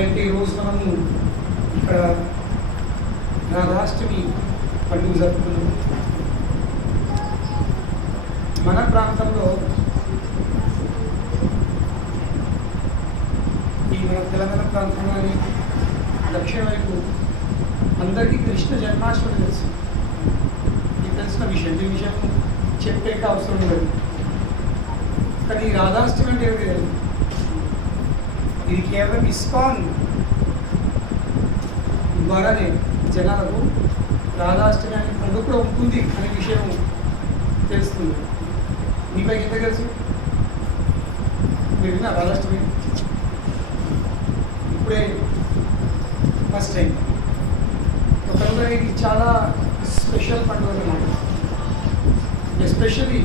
ఈరోజు మనము ఇక్కడ రాధాష్టమి పండుగ జరుపుకున్నాము. మన ప్రాంతంలో ఈ మన తెలంగాణ ప్రాంతంలోని దక్షిణ వైపు అందరికీ కృష్ణ జన్మాష్టమి తెలుసు. ఇది తెలిసిన విషయం, ఈ విషయం చెప్పేక అవసరం లేదు. కానీ రాధాష్టమి అంటే ఏమిటి తెలియదు. ఇది కేవలం ఇస్కాన్ ద్వారానే జనాలకు రాధాష్టమి అనే పండుగ కూడా ఉంటుంది అనే విషయం తెలుస్తుంది. మీకు ఎంత తెలుసు? మీరు విన్నా రాధాష్టమి? ఇప్పుడే ఫస్ట్ టైం. కనుక ఇది చాలా స్పెషల్ పండుగ అన్నమాట. ఎస్పెషల్లీ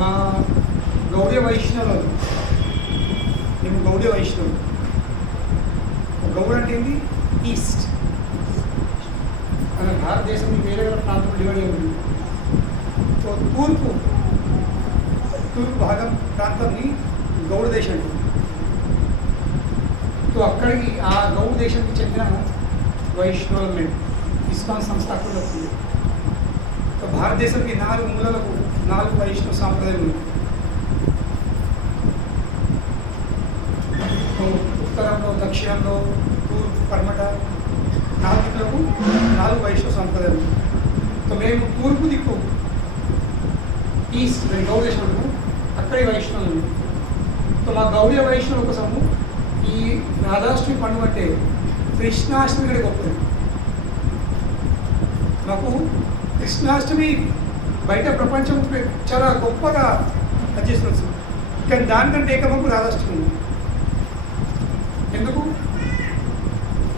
మా గౌడీయ వైష్ణవులు, మేము గౌడీయ వైష్ణవులు. గౌడ అంటే ఏంటి? ఈస్ట్. మన భారతదేశం వేరే వేరే ప్రాంతంలో డివైడ్ అయి ఉంది. సో తూర్పు భాగం ప్రాంతాన్ని గౌడ దేశం అంటుంది. సో అక్కడికి ఆ గౌడ దేశానికి చెందిన వైష్ణవులు ఇస్కాన్ సంస్థ అక్కడ వస్తుంది. సో భారతదేశానికి 4 మూలలకు 4 వైష్ణవ సాంప్రదాయాలు ఉన్నాయి. ఉత్తరంలో, దక్షిణంలో, తూర్పు, పడమట 4 దిక్కులకు 4 వైష్ణవ సాంప్రదాయాలు. సో మేము తూర్పు దిక్కు ఈస్ట్ గౌడేశ్వరు అక్కడే వైష్ణవులు. సో మా గౌడీయ వైష్ణవుల కోసము ఈ రాధాష్టమి పండుగ అంటే కృష్ణాష్టమి కంటే గొప్పది. మాకు కృష్ణాష్టమి బయట ప్రపంచం చాలా గొప్పగా పనిచేస్తుంది. కానీ దానికంటే ఏకమకు రాధాష్టమి.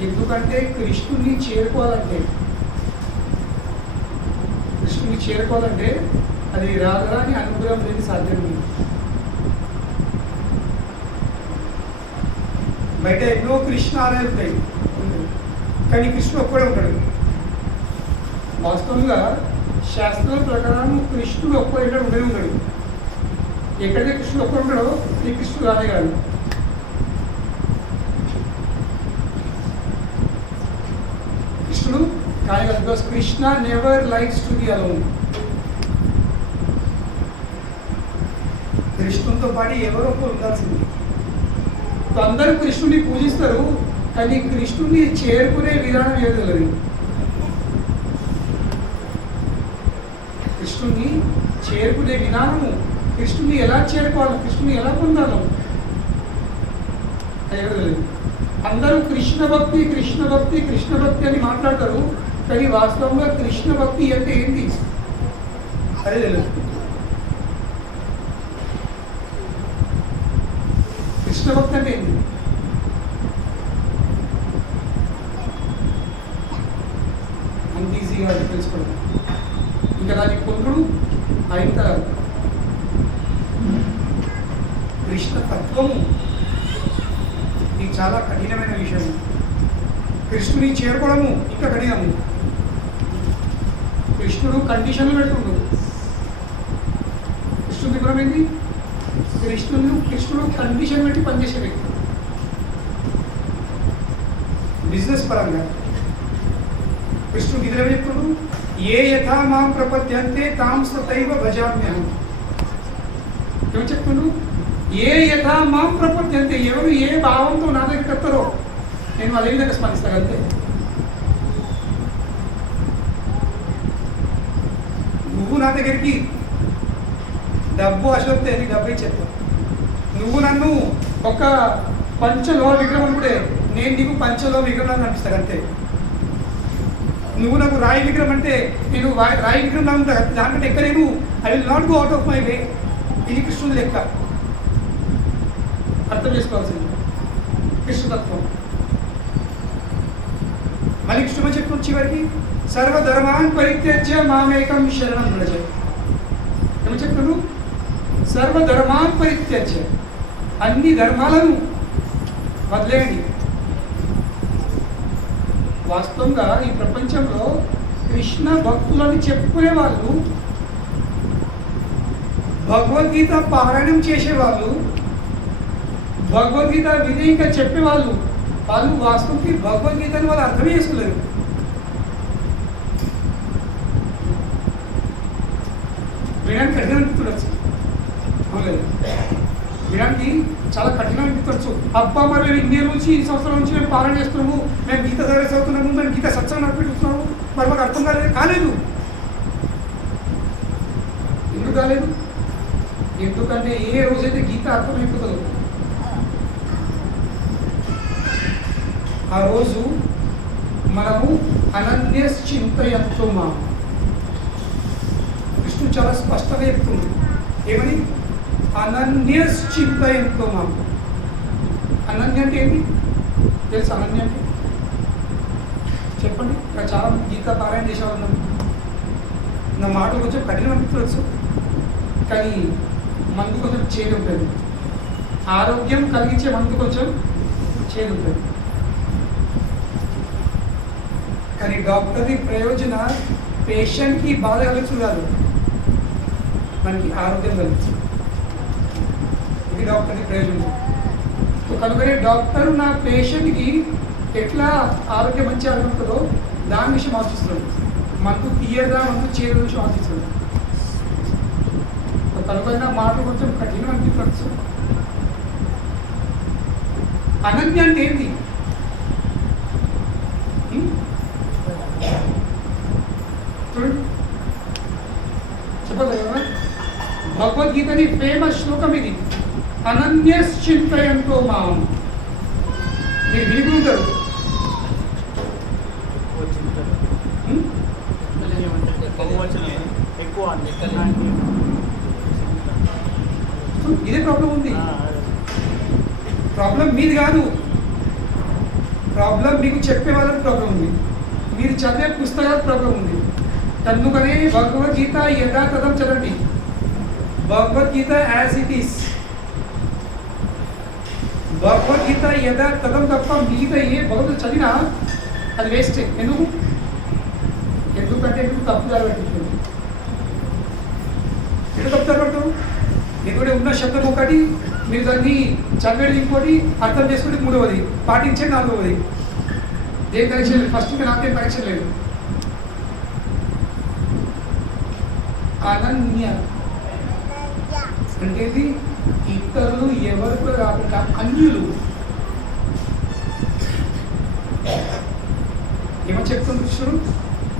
ఎందుకంటే కృష్ణుని చేరుకోవాలంటే అది రాధాని అనుగ్రహం లేని సాధ్యం లేదు. బయట ఎన్నో కృష్ణ ఆలయాలు ఉంటాయి, కానీ కృష్ణుడు ఒక్కడే ఉంటాడు. వాస్తవంగా శాస్త్రాల ప్రకారం కృష్ణుడు ఒక్కడే ఉండడు. ఎక్కడైతే కృష్ణుడు ఒక్కడు ఉంటాడో ఈ కృష్ణుడు రానే కాదు. కృష్ణుడు కానీ because Krishna never likes to be alone. కృష్ణునితో పాటు ఎవరో ఉండాల్సింది. అందరూ కృష్ణుని పూజిస్తారు, కానీ కృష్ణుని చేరుకునే విధానం ఏదో తెలియదు. కృష్ణుని చేరుకునే విధానము, కృష్ణుని ఎలా చేరుకోవాలి, కృష్ణుని ఎలా పొందాలో ఏదో తెలియదు. అందరూ కృష్ణ భక్తి అని మాట్లాడతారు, కానీ వాస్తవంగా కృష్ణ భక్తి అంటే ఏంటి అదే తెలియదు. కృష్ణ భక్తి అంటే ఏంటి? అంత ఈజీగా తెలుసుకోవడం. ఇంకా దానికి పొందుడు ఆయన కృష్ణ తత్వము ఇది చాలా కఠినమైన విషయం. కృష్ణుని చేరుకోవడము ఇంకా కఠినము. కృష్ణుడు కండిషన్లు పెట్టుకుంటు. కృష్ణుడి విగ్రహం ఏంటి? కృష్ణుడు కండిషన్ పెట్టి పనిచేసే వ్యక్తి. బిజినెస్ పరంగా కృష్ణుడు విగ్రహం చెప్తుడు, ఏ యథా మాం ప్రపద్యంతే తాం తథైవ భజామ్యహం. ఏమని చెప్తుండు? ఏ యథా మాం ప్రపద్యంతే, ఎవరు ఏ భావంతో నా దగ్గరికి వస్తారో నేను అదే విధంగా స్పందిస్తాను. అంతే. నువ్వు నా దగ్గరికి డబ్బు అశోక్తే నీకు డబ్బు ఇచ్చేస్తా. నువ్వు నన్ను ఒక పంచలో విగ్రహం అనుకుంటే నేను నీకు పంచలో విగ్రహం కనిపిస్తాను. అంతే. నువ్వు నాకు రాయి విగ్రహం అంటే నేను రాయి విగ్రహం ఉంటా, దానికంటే ఎక్క నేను I will not go out of my way. ఇది కృష్ణుడి లెక్క. అర్థం చేసుకోవాల్సింది కృష్ణతత్వం. మళ్ళీ కృష్ణుడు చెప్తున్న చివరికి సర్వధర్మాన్ పరిత్యజ్య మామేకం శరణం వ్రజ. ఏమని చెప్తున్నాడు? సర్వధర్మాన్ పరిత్యజ్య, అన్ని ధర్మాలను వదిలేయండి. వాస్తవంగా ఈ ప్రపంచంలో కృష్ణ భక్తులని చెప్పుకునే వాళ్ళు, భగవద్గీత పారాయణం చేసేవాళ్ళు, భగవద్గీత విధేయంగా చెప్పేవాళ్ళు వాళ్ళు వాస్తవానికి భగవద్గీతని వాళ్ళు అర్థం చేసుకోలేరు. వినడానికి కఠినం అనిపిస్తుండొచ్చు, అవునలేదు, వినడానికి చాలా కఠినం అనిపించవచ్చు. అబ్బా మరి మేము ఇండియా నుంచి ఈ సంవత్సరం నుంచి మేము పాలన చేస్తున్నాము, మేము గీత దగ్గర చదువుతున్నాము, మేము గీత సత్సంగం నడిపిస్తున్నాము, మరి మాకు అర్థం కాలేదు. ఎందుకు కాలేదు? ఎందుకంటే ఏ రోజైతే గీత అర్థమైపోతుందో ఆ రోజు మనము అనన్యశ్చింతయంతో మా కృష్ణుడు చాలా స్పష్టంగా చెప్తుంది. ఏమని? అనన్యశ్చింతయంతో మా. అనన్య అంటే ఏంటి తెలుసు? అనన్య అంటే చెప్పండి. ఇక్కడ చాలా గీత పారాయణ చేసేవాళ్ళం. నా మాటలు కొంచెం కఠినం అనిపించవచ్చు, కానీ మందు కొంచెం చేదు ఉంటుంది. ఆరోగ్యం కలిగించే మందు కొంచెం చేదు ఉంటుంది. కానీ డాక్టర్ది ప్రయోజన పేషెంట్కి బాధ కలగచ్చు కాదు, మనకి ఆరోగ్యం కలగచ్చు. ఇది డాక్టర్ది ప్రయోజనం. కనుకనే డాక్టర్ నా పేషెంట్కి ఎట్లా ఆరోగ్యం మంచి ఆరోగ్యం ఉంటుందో దాని విషయం ఆలోచిస్తున్నాడు. మందు తీయదా మందు చేదు విషయం ఆలోచిస్తున్నాడు. కనుక మాటలు కొంచెం కఠినం అనిపించవచ్చు. అనన్య అంటే ఏంటి? చూడండి, చెప్పగలరా? భగవద్గీతని ఫేమస్ శ్లోకం ఇది. అనన్యశ్చింతయంతో మాం. మీరు వినుకుంటారు. ఇదే ప్రాబ్లం ఉంది. ప్రాబ్లం మీది కాదు, ప్రాబ్లం మీకు చెప్పే వాళ్ళకి ప్రాబ్లం ఉంది, మీరు చదివే పుస్తకాలకు ప్రాబ్లం ఉంది. కనుకనే భగవద్గీత యథాతథం చదవండి. Bhagavad Gita as it is. Bhagavad Gita యథాతథం తప్ప మిగతా ఏ భగవద్గీత చదివినా అది వేస్టే. ఎందుకంటే మీకు తప్పు జరగబెట్టింది. ఎటు తప్పు జరగబడతావు? ఎందుకంటే ఉన్న శబ్దం ఒకటి, మీరు దాన్ని చదివేది ఇంకోటి, అర్థం చేసుకుంటే మూడవది, పాటించేది నాలుగవది. దేని కనెక్షన్ లేదు. ఫస్ట్ నాకేం కనెక్షన్ లేదు. అనన్య అంటే ఇతరులు ఎవరు కూడా కాకుండా అన్యులు. ఏమో చెప్తుంది కృష్ణుడు?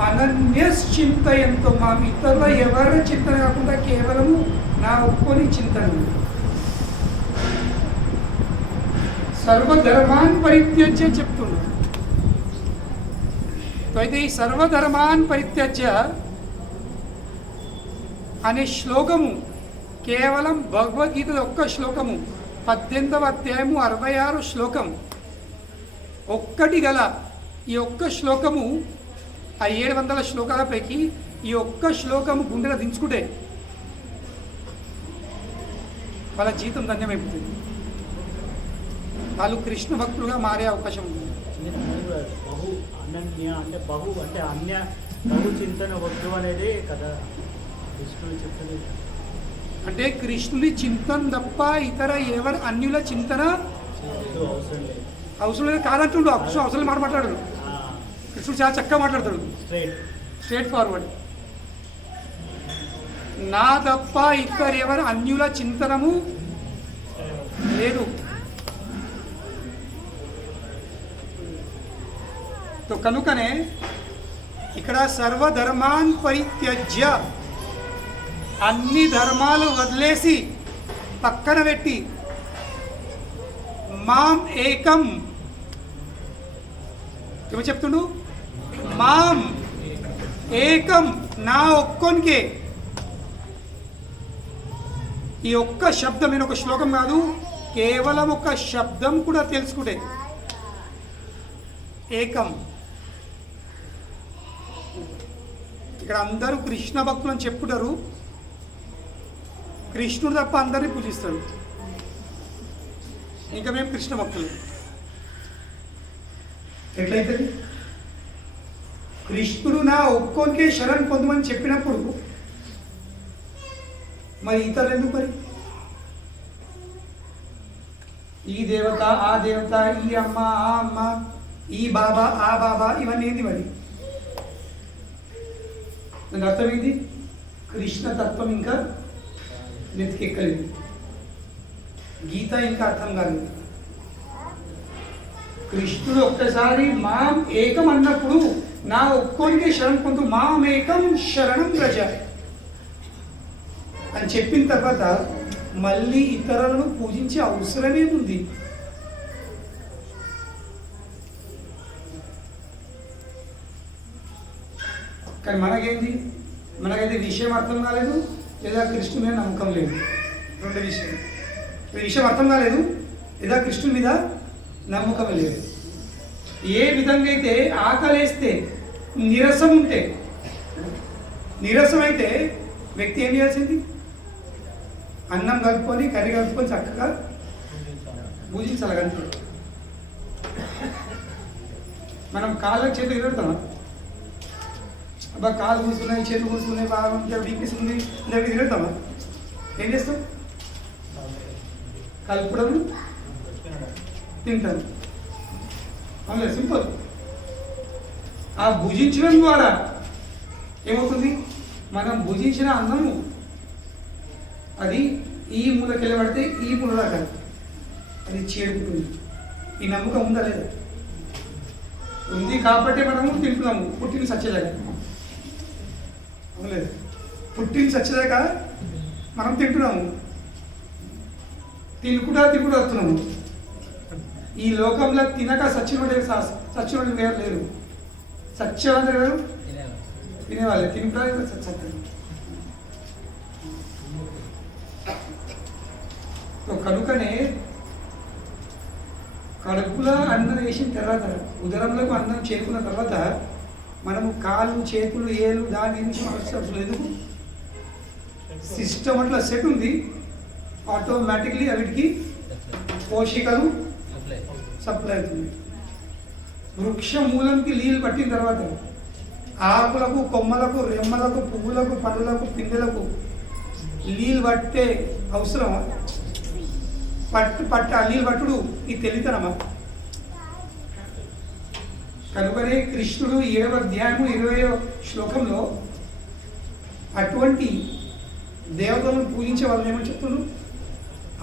అనన్యశ్చింతయంతో మా. ఇతరుల ఎవరి చింతన కాకుండా కేవలము నా ఒక్కొని చింతన. సర్వధర్మాన్ పరిత్యజ్య చెప్తున్నాడు. అయితే ఈ సర్వధర్మాన్ పరిత్యజ్య అనే శ్లోకము కేవలం భగవద్గీత ఒక్క శ్లోకము, 18వ అధ్యాయము 66 శ్లోకం ఒక్కటి గల ఈ ఒక్క శ్లోకము ఆ 700 శ్లోకాల పైకి ఈ ఒక్క శ్లోకము గుండెలో దించుకుంటే వాళ్ళ జీవితం ధన్యమైపోతుంది. వాళ్ళు కృష్ణ భక్తులుగా మారే అవకాశం ఉంది. బహు అనన్య అంటే బహు అంటే అన్య బహు చింతన వద్దు అనేది కదా కృష్ణుడు చెప్తుంది. అంటే కృష్ణుడి చింతన తప్ప ఇతర ఎవరు అన్యుల చింతన అవసరం లేదు కాదంటుండు. అవసరం మాట్లాడు కృష్ణుడు చాలా చక్కగా మాట్లాడతాడు. Straight forward. నా తప్ప ఇతర ఎవరు అన్యుల చింతనము లేదు. కనుకనే ఇక్కడ సర్వధర్మాన్ పరిత్యజ్య, అన్ని ధర్మాలు వదిలేసి పక్కన పెట్టి మాం ఏకం. ఏమో చెప్తుండు? మాం ఏకం, నా ఒక్కొనికే. ఈ ఒక్క శబ్దం, నేను ఒక శ్లోకం కాదు, కేవలం ఒక శబ్దం కూడా తెలుసుకుంటే ఏకం. ఇక్కడ అందరూ కృష్ణ భక్తులు అని చెప్పుకుంటారు, కృష్ణుడు తప్ప అందరినీ పూజిస్తారు. ఇంకా మేము కృష్ణ భక్తులు. ఎట్లయితే కృష్ణుడు నా ఒక్కొనికే శరణ్ పొందమని చెప్పినప్పుడు మరి ఇతరులు ఎందుకు? మరి ఈ దేవత ఆ దేవత, ఈ అమ్మ ఆ అమ్మ, ఈ బాబా ఆ బాబా, ఇవన్నీ ఏంది మరి? దాని అర్థం ఏంటి? కృష్ణ తత్వం ఇంకా నెత్తికెక్కలేదు, గీత ఇంకా అర్థం కాలేదు. కృష్ణుడు ఒక్కసారి మాం ఏకం అన్నప్పుడు నా ఒక్కోనికే శరణం పొందు, మామేకం శరణం ప్రజ అని చెప్పిన తర్వాత మళ్ళీ ఇతరులను పూజించే అవసరమేముంది? కానీ మనకైతే విషయం అర్థం కాలేదు, లేదా కృష్ణుని మీద నమ్మకం లేదు. రెండు విషయాలు, విషయం అర్థం కాలేదు లేదా కృష్ణుని మీద నమ్మకం లేదు. ఏ విధంగా అయితే ఆకలేస్తే నీరసం ఉంటే, నీరసం అయితే వ్యక్తి ఏం చేయాల్సింది? అన్నం కలుపుకొని కర్రీ కలుపుకొని చక్కగా భుజించాలి. మనం కాళ్ళకి చేతులు ఎదురుతామా? అబ్బా కాలు కూర్చున్నాయి, చేతులు కూర్చున్నాయి, బాగా వీక్నెస్ ఉంది, దగ్గర తిరుగుతామా? ఏం చేస్తాం? కలుపుడం, తింటాం. అవును, సింపుల్. ఆ భుజించడం ద్వారా ఏమవుతుంది? మనం భుజించిన అన్నము అది ఈ మూలకి వెళ్ళబడితే ఈ మూల కాదు, అది చేరుకుంటుంది. ఈ నమ్మకం ఉందా లేదా? ఉంది కాబట్టి మనము తింటున్నాము. పుట్టిన సత్యదాకా లేదు, పుట్టిన సత్యదాకా మనం తింటున్నాము, తినుకుంటా వస్తున్నాము. ఈ లోకంలో తినక సత్యవాడు వేరు లేరు. సత్యవంతులు వేరు, తినేవాళ్ళే. తినుకుంటా సత్యం. కనుకనే కడుపులో అన్నం వేసిన తర్వాత, ఉదరంలోకి అన్నం చేరుకున్న తర్వాత మనము కాళ్ళు చేతులు ఏళ్ళు దాని నుంచి అవసరం లేదు. సిస్టమ్ అట్లా సెట్ ఉంది, ఆటోమేటిక్లీ వీటికి పోషకాలు సప్లై అవుతుంది. వృక్ష మూలంకి నీళ్ళు పట్టిన తర్వాత ఆకులకు, కొమ్మలకు, రెమ్మలకు, పువ్వులకు, పండ్లకు, పిందెలకు నీళ్ళు పట్టే అవసరమా? పట్టు ఆ నీళ్ళు పట్టుడు ఈ తెలితనమా? కనుకనే కృష్ణుడు 7వ అధ్యాయము 20వ శ్లోకంలో అటువంటి దేవతలను పూజించే వాళ్ళని ఏమని చెప్తుండు?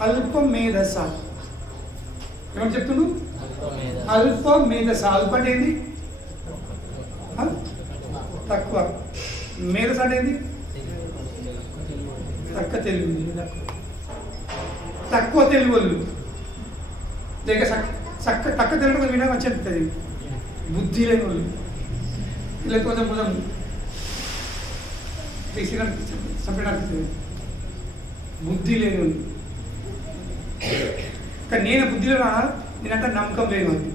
అల్ప మేధస. ఏమని చెప్తుండు? అల్ప మేధస. అల్ప అంటే ఏంది? తక్కువ. మేధస అంటే ఏంది? తక్కువ తెలివి వాళ్ళు, లేక తక్కువ తెలివి వినడం మంచి అనిపిస్తుంది. బుద్ధి లేని వాళ్ళు, లేకపోతే కొంచెం చంపడానికి బుద్ధి లేని వాళ్ళు. కానీ నేను బుద్ధిలో నేనంటే నమ్మకం లేని వాళ్ళు.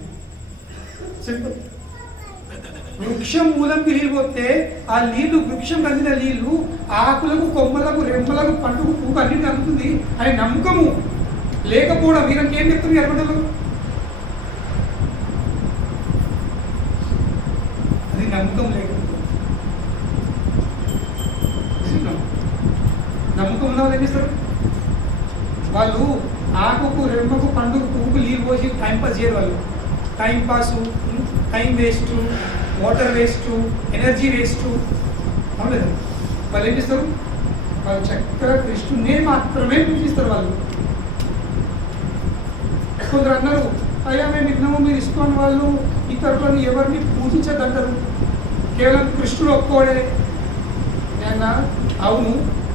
సింపుల్. వృక్షం మూలంకి నీళ్ళు పోతే ఆ నీళ్లు, వృక్షం కందిన నీళ్లు ఆకులకు, కొమ్మలకు, రెమ్మలకు, పండుగ, పువ్వు అన్నింటి అందుతుంది అని నమ్మకము లేకపోవడం. వీరికి ఏం చెప్తుంది ఎర్రగడ్డలు? అది నమ్మకం లేకపోవడం. నమ్మకం ఉన్న వాళ్ళు ఏం చేస్తారు? వాళ్ళు ఆకుకు, రెమ్మకు, పండుగ, పువ్వుకు నీళ్ళు పోసి టైంపాస్ చేయరు. వాళ్ళు timepass, time waste, water waste, energy waste. అవును, వాళ్ళు ఏం చేస్తారు? వాళ్ళు చక్కగా కృష్ణునే మాత్రమే పూజిస్తారు. వాళ్ళు కొందరు అన్నారు, అయ్యా మేము విన్నాము మీరు ఇస్కాన్ వాళ్ళు ఇతరులను ఎవరిని పూజించదంటారు, కేవలం కృష్ణుడు ఒక్కోడే. నేను అవును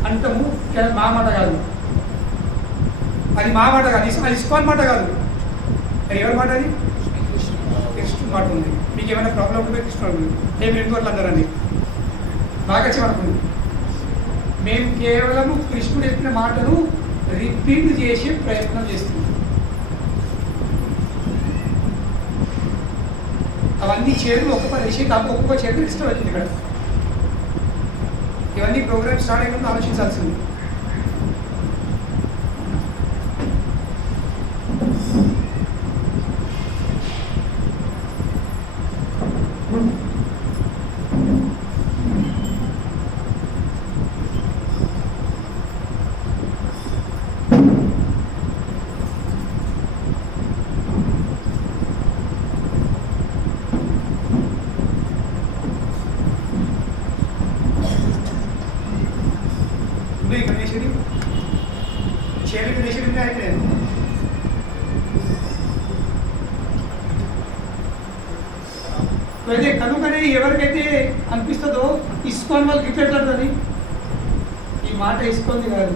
అంటాము, మా మాట కాదు, అది మా మాట కాదు, అది ఇస్కాన్ మాట కాదు. అది ఎవరి మాట? అది కృష్ణుడు మాట ఉంది. మీకు ఏమైనా ప్రాబ్లం ఉంటే కృష్ణుడు మేము రెండు అట్లా అందరండి బాగా చెప్పనుకుంది. మేము కేవలము కృష్ణుడు చెప్పిన మాటను రిపీట్ చేసే ప్రయత్నం చేస్తున్నాం. అవన్నీ చేతులు ఒక్కొక్క రిషి తప్ప ఒక్కొక్క చేతులు ఇష్టం వచ్చింది. ఇక్కడ ఇవన్నీ ప్రోగ్రామ్ స్టార్ట్ అయ్యకుండా ఆలోచించాల్సింది. షేర్కి దేశం అయితే అయితే కనుకనే ఎవరికైతే అనిపిస్తుందో ఇస్కాన్ వాళ్ళకి ఇట్లట్లని ఈ మాట ఇస్కాన్ది కాదు,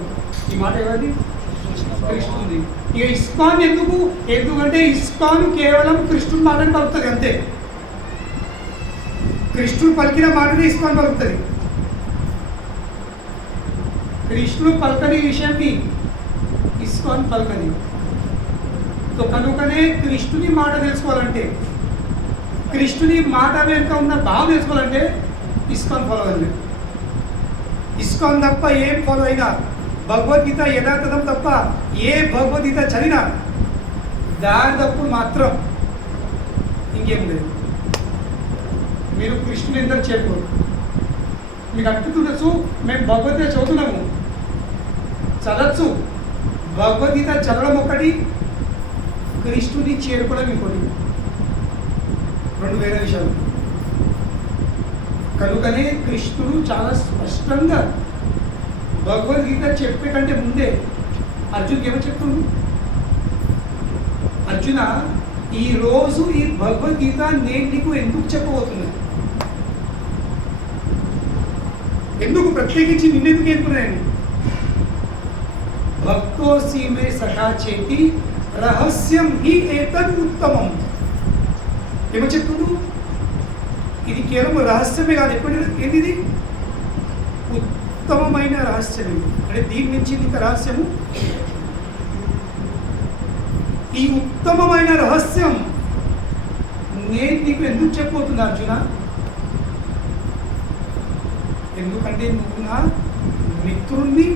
ఈ మాట ఎవరిది? కృష్ణుంది. ఇక ఇస్కాన్ ఎందుకంటే ఇస్కాన్ కేవలం కృష్ణుని మాటని పలుకుతుంది అంతే. కృష్ణుడు పలికిన మాటని ఇస్కాన్ పలుకుతుంది. కృష్ణుడు పలకని విషయాన్ని ఇస్కాన్ పలకది. సో కనుకనే కృష్ణుని మాట తెలుసుకోవాలంటే, కృష్ణుని మాట వెనుక ఉన్న భావం తెలుసుకోవాలంటే ఇస్కాన్ ఫాలో అవ్వాలి. ఇస్కాన్ తప్ప ఏం ఫాలో అయినా, భగవద్గీత యథాతథం తప్ప ఏ భగవద్గీత చదివినా దారి తప్పుడు మాత్రం ఇంకేం లేదు. మీరు కృష్ణుని ఎందరు చేరుకోరు. మీకు అనిపిస్తుండొచ్చు మేము భగవద్గీత చదువుతున్నాము, చదవచ్చు. భగవద్గీత చదవడం ఒకటి, కృష్ణుని చేరుకోవడం ఇంకోటి, రెండు వేరే విషయాలు. కనుకనే కృష్ణుడు చాలా స్పష్టంగా భగవద్గీత చెప్పే కంటే ముందే అర్జున్కి ఏమో చెప్తుండు? అర్జున, ఈరోజు ఈ భగవద్గీత నేను నీకు ఎందుకు చెప్పబోతున్నా, ఎందుకు ప్రత్యేకించి నిన్నెందుకు ఎన్నుకున్నాను? భక్తోసి మే సఖా చేతి రహస్యం హి ఏతద్ ఉత్తమం. ఏమో చెప్తుండు? ఇది కేవలం రహస్యమే కాదు, ఎప్పుడు ఏంటిది? ఉత్తమమైన రహస్యం. అంటే దీని నుంచి ఇంత రహస్యము. ఈ ఉత్తమమైన రహస్యం నేను నీకు ఎందుకు చెప్పబోతున్నా అర్జున? ఎందుకంటే నువ్వు నా మిత్రుణ్ణి.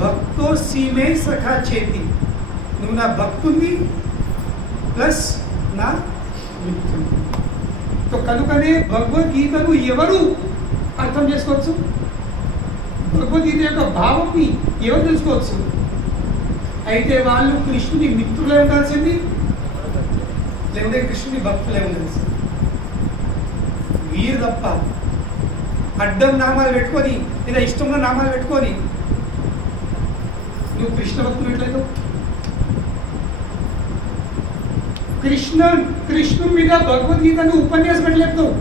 భక్తో సీమే సఖా చేతి, నువ్వు నా భక్తుణ్ణి ప్లస్ నా మిత్రుడు. సో కనుకనే భగవద్గీతను ఎవరు అర్థం చేసుకోవచ్చు? భగవద్గీత యొక్క భావంని ఎవరు తెలుసుకోవచ్చు? అయితే వాళ్ళు కృష్ణుని మిత్రులే ఉండాల్సింది, లేకుంటే కృష్ణుని భక్తులే ఉండాల్సింది. వీరు తప్ప అడ్డం నామాలు పెట్టుకొని లేదా ఇష్టంలో నామాలు పెట్టుకొని నువ్వు కృష్ణ భక్తులు ఎట్లయితే కృష్ణుని మీద భగవద్గీతను ఉపన్యాసం పెట్టలేపుతావు.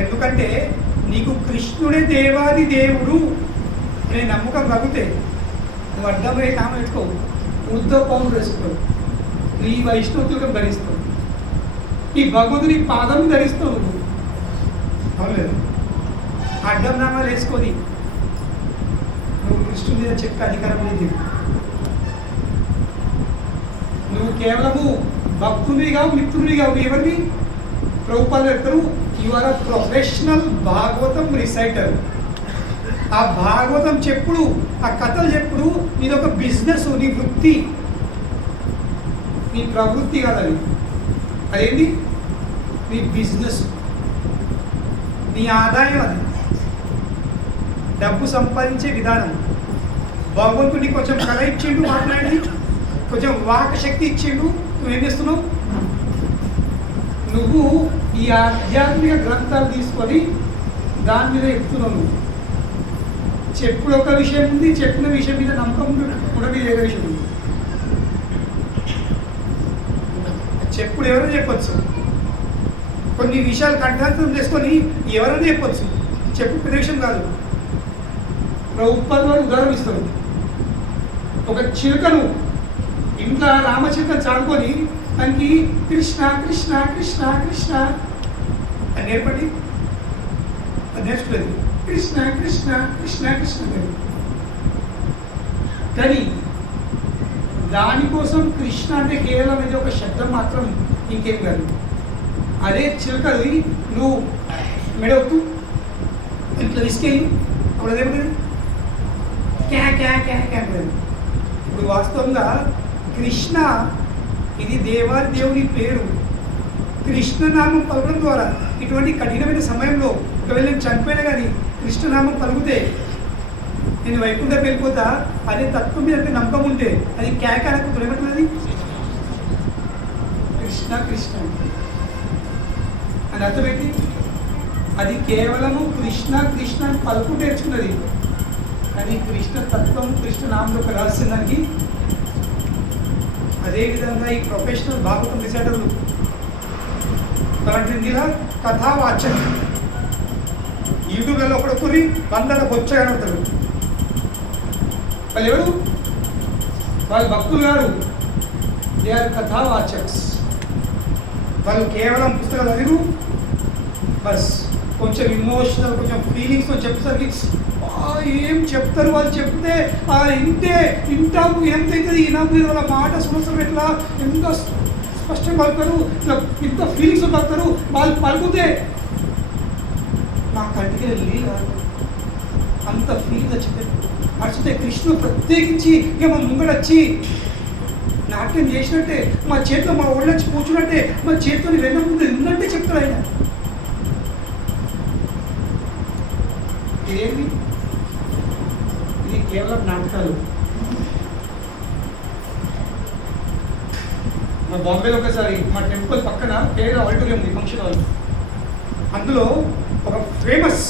ఎందుకంటే నీకు కృష్ణుడే దేవాది దేవుడు అనే నమ్మకం కలిగితే నువ్వు అడ్డమయ్యే నామం పెట్టుకోవు, ఉద్ధవ పౌరులు వేసుకోవు, నీ వైష్ణవుతులను ధరిస్తావు, ఈ భగవంతుని పాదం ధరిస్తావు. నువ్వు అవును, అడ్డం నామాలు వేసుకొని నువ్వు కృష్ణుడి మీద చెప్పే అధికారం లేదు. నువ్వు కేవలము భక్తునిగా మిత్రునిగా ఎవరిని? ప్రభుపాదులు చెప్తారు, you are a professional Bhagavatam reciter. ఆ భాగవతం చెప్పుడు, ఆ కథలు చెప్పుడు నీది ఒక బిజినెస్, నీ వృత్తి, నీ ప్రవృత్తి కాదు అది. అదేంటి? నీ బిజినెస్, నీ ఆదాయం. అది డబ్బు సంపాదించే విధానం. భగవంతుడిని కొంచెం కళ ఇచ్చిండు, మాట్లాడి కొంచెం వాక్ శక్తి ఇచ్చిండు, నువ్వేం చేస్తున్నావు? నువ్వు ఈ ఆధ్యాత్మిక గ్రంథాలు తీసుకొని దాని మీద ఎక్కుతున్నావు. నువ్వు చెప్పుడు ఒక విషయం ఉంది, చెప్పిన విషయం మీద నమ్మకం కూడా వేరే విషయం ఉంది. చెప్పుడు ఎవరైనా చెప్పచ్చు, కొన్ని విషయాలు కంఠాంతరం చేసుకొని ఎవరైనా చెప్పచ్చు, చెప్పు పెద్ద విషయం కాదు. ప్రభుత్వాల వారు ఉదాహరణ ఇస్తారు. ఒక చిలుకను ఇంట్లో రామచిలుకను చాడుకొని దానికి కృష్ణ కృష్ణ కృష్ణ కృష్ణ అని నేర్పండి, అది నేర్చుకోలేదు. కృష్ణ కృష్ణ కృష్ణ కృష్ణ లేదు. కానీ దానికోసం కృష్ణ అంటే కేవలం ఇది ఒక శబ్దం మాత్రం, ఇంకేం కాదు. అదే చిలుకది నువ్వు మెడవుతూ ఇట్లా తీసుకెళ్ళి అప్పుడు అదేమిటది క్యా క్యా క్యా క్యా అంటుంది. ఇప్పుడు వాస్తవంగా కృష్ణ ఇది దేవాది దేవుని పేరు. కృష్ణనామం పలకడం ద్వారా ఇటువంటి కఠినమైన సమయంలో ఒకవేళ నేను చనిపోయినా కానీ కృష్ణనామం పలుకుతే నేను వైకుంఠం వెళ్ళిపోతా, అదే తత్వం మీద నమ్మకం ఉంటే అది కేకలకు తొలగట్లేదు. కృష్ణ కృష్ణ అని అర్థమైంది. అది కేవలము కృష్ణ కృష్ణ అని పలుకు నేర్చుకున్నది. అది కృష్ణ తత్వం, కృష్ణ నామం యొక్క రహస్యం దానికి. అదేవిధంగా ఈ ప్రొఫెషనల్ భాగవతం రిసైటర్లు అలాంటి హిందీలో కథావాచన యూట్యూబ్లలో ఒకటి వందల బొచ్చగా కనబడతారు. వాళ్ళు ఎవరు? వాళ్ళు భక్తులు గారు, దే ఆర్ కథావాచక్స్. వాళ్ళు కేవలం పుస్తకాలు చదివు బస్ కొంచెం ఇమోషనల్, కొంచెం ఫీలింగ్స్తో చెప్తారు. ఏం చెప్తారు వాళ్ళు చెప్తే ఇంటే ఇంటాము ఎంత అవుతుంది నాకు వాళ్ళ మాట సంవత్సరం ఎట్లా ఎంత స్పష్టంగా పలుకుతారు, ఇట్లా ఇంత ఫీలింగ్స్ పలుకుతారు. వాళ్ళు పలుకుతే నా కంటికి వెళ్ళి అంత ఫీలింగ్ వచ్చింది. అడిచితే కృష్ణుడు ప్రత్యేకించి ఇక మా ముంగడొచ్చి నాట్యం చేసినట్టే, మా చేతిలో మా ఒళ్ళొచ్చి కూర్చున్నట్టే, మా చేతితో వెళ్ళ ముందు ఉన్నట్టే చెప్తాడు ఆయన. ఇదేంటి? ఇది కేవలం నాటకాలు. మా బాంబేలో ఒకసారి మా టెంపుల్ పక్కన పేరు ఆడిటోరియం ఉంది, ఫంక్షన్ హాల్. అందులో ఒక ఫేమస్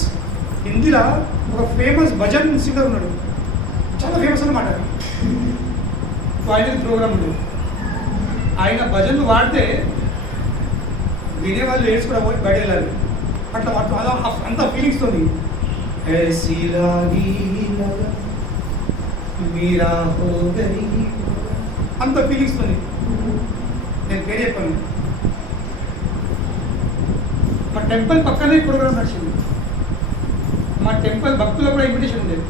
హిందీలో ఒక ఫేమస్ భజన్ సింగర్ ఉన్నాడు, చాలా ఫేమస్ అన్నమాట. ఆయన ప్రోగ్రామ్ ఉండేది. ఆయన భజన్లు వాడితే వినేవాళ్ళు ఏడ్చుకుని పోయి బయట వెళ్ళాలి. అట్లా అలా అంత ఫీలింగ్స్ తోని అంత ఫీలింగ్స్ తోని. నేను పేరు చెప్పాను. మా టెంపుల్ పక్కనే ప్రోగ్రామ్ నడిచింది. మా టెంపుల్ భక్తులకు కూడా ఇన్విటేషన్ ఉండేది.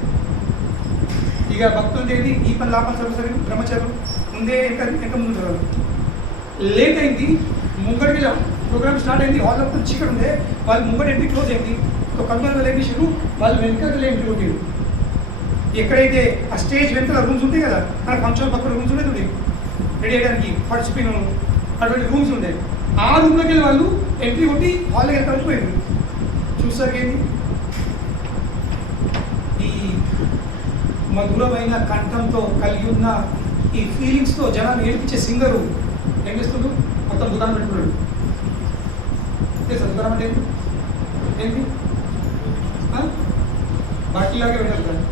ఇక భక్తులు ఏంటి ఈ పని లాభం సరే బ్రహ్మచారులు ముందే ఇంకా ముందు చదవాలి. లేట్ అయింది, ముంగడికి ప్రోగ్రామ్ స్టార్ట్ అయింది. హాల్ మొత్తం చీకటి ఉండే. వాళ్ళు ముంగడి ఎంట్రీ క్లోజ్ అయింది. ఒక కంగారు లేనిషారు, వాళ్ళు వెనకాల ఎంట్రీ కొట్టారు. ఎక్కడైతే ఆ స్టేజ్ వెనకాల రూమ్స్ ఉంటాయి కదా, మన ఫంక్షన్ పక్కన రూమ్స్ ఉండేది రెడీ చేయడానికి, పడిచిపోయిన అటువంటి రూమ్స్ ఉండే. ఆ రూమ్లోకి వెళ్ళి వాళ్ళు ఎంట్రీ కొట్టి హాల్లోకి వెళ్ళి పోయారు. చూసారు ఏంటి ఈ మధురమైన కంఠంతో కలిగి ఉన్న ఈ ఫీలింగ్స్తో జనాన్ని ఏడిపించే సింగరు ఏం చేస్తుండు? మొత్తం దుకాణం పెట్టుకున్నాడు. తెలుసా దుకాణం అంటే ఏంటి? ఏంటి బాటిల్లాగే పెట్టారు కదా,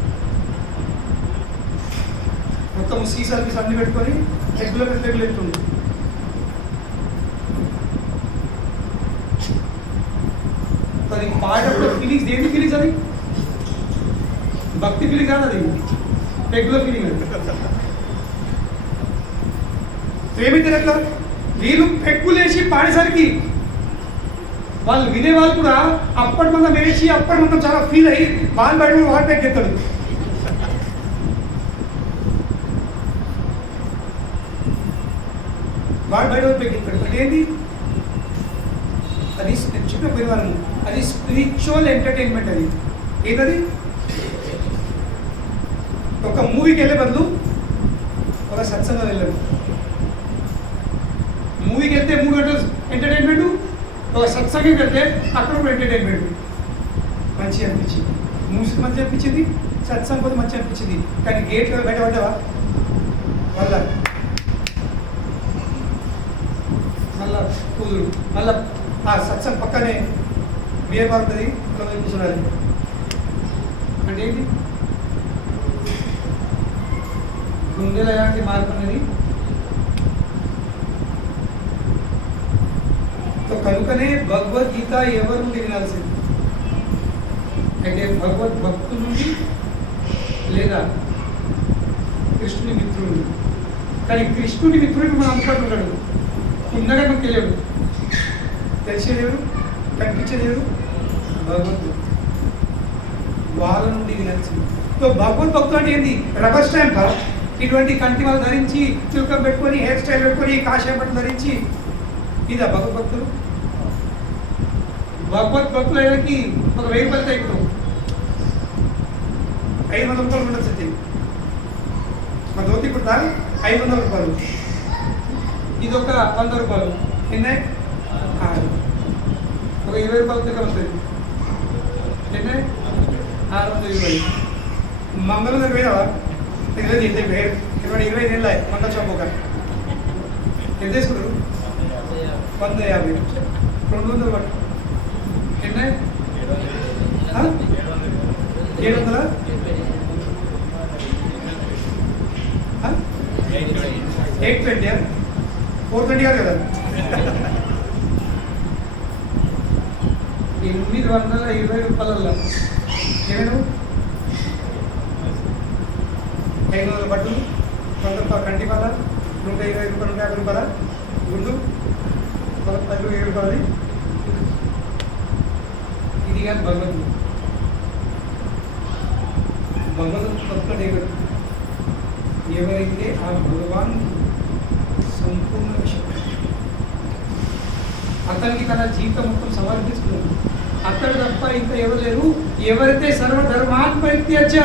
మొత్తం సీసాలకి అన్ని పెట్టుకొని రెగ్యులర్ ఎత్తుండు. అది పాడేటప్పుడు ఫీలింగ్స్ దేని ఫీలింగ్స్? అది భక్తి ఫీలింగ్ కాదు, అది రెగ్యులర్ ఫీలింగ్. ఏమిటి అట్లా వీళ్ళు పెక్కులేసి పాడేసరికి వాళ్ళు వినేవాళ్ళు కూడా అప్పటి మనం వేసి అప్పటి మనం చాలా ఫీల్ అయ్యి వాళ్ళు బయట వాళ్ళు పెక్కెత్తాడు. వాడు బయట పెక్కెత్తాడు. అంటే ఏంటి? అది చెప్పిన పరివారం, అది స్పిరిచువల్ ఎంటర్టైన్మెంట్. అది ఏదది? ఒక మూవీకి వెళ్ళే బదులు ఒక సత్సంగం వెళ్ళాడు. మూవీకి వెళ్తే 3 గంటలు ఎంటర్టైన్మెంట్, ఒక సత్సంగం వెళ్తే అక్కడ కూడా ఎంటర్టైన్మెంట్. మంచిగా అనిపించింది, మూవీకి మంచిగా అనిపించింది, సత్సంగం కూడా మంచిగా అనిపించింది. కానీ గేట్లో బయటపడ్డావా మళ్ళా మళ్ళా కూతురు మళ్ళా ఆ సత్సంగం పక్కనే బియర్ బార్ ఉంటుంది, అలా కూర్చున్నది. అంటే ఏంటి? గుండెలో ఎలాంటి మార్పు అనేది? కనుకనే భగవద్గీత ఎవరి నుండి వినాల్సింది? అయితే భక్తుల నుండి లేదా కృష్ణుని మిత్రుడు. కానీ కృష్ణుని మిత్రుడికి మనం అనుకుంటున్నాడు, ఉండగా మనకు తెలియదు. తెలిసేదేవుడు, కనిపించేదేవుడు భగవంతుడు. వాళ్ళ నుండి వినాల్సింది. సో భగవద్భక్తులు అంటే ఏంటి? రబ్బర్ స్టాంప్ ఇటువంటి కంటి వాళ్ళు ధరించి, చురుకం పెట్టుకొని, హెయిర్ స్టైల్ పెట్టుకొని, కాషాయం బట్టలు ధరించి, ఇదా భగవద్భక్తులు? భగవద్భక్తులు అయ్యాకి ఒక 1000 రూపాయలు ఎక్కుతాం, 500 రూపాయలు ఉండదు. సత్యం మా ధోతి కుర్తా 500 రూపాయలు, ఇది ఒక 100 రూపాయలు. ఎన్ని? 6. ఒక 20 రూపాయల దగ్గర వస్తుంది. ఎన్ని? 620. మంగళం దగ్గర పోయినావా? తెలియదు. 25 ఏళ్ళ మంగళ షాప్ ఒక ఎంత తీసుకుంటారు? 150, 200 పట్టు. ఎన్ని? 700. 820 420 కాదు కదా 820 రూపాయలలో ఏమేను 500 బట్టలు 100 రూపాయలు కంటి పాల 120 రూపాయలు 150 రూపాయల గుండు 10 రూపాయలు. ఇది కాదు భగవంతుడు. భగవంతుడు ఎవరైతే ఆ భగవాన్ సంపూర్ణ విషయం అతనికి తన జీవితం మొత్తం సమర్పించుకున్నాడు. అతడు తప్ప ఇంకా ఎవరు లేరు. ఎవరైతే సర్వధర్మాన్ పరిత్యజ్య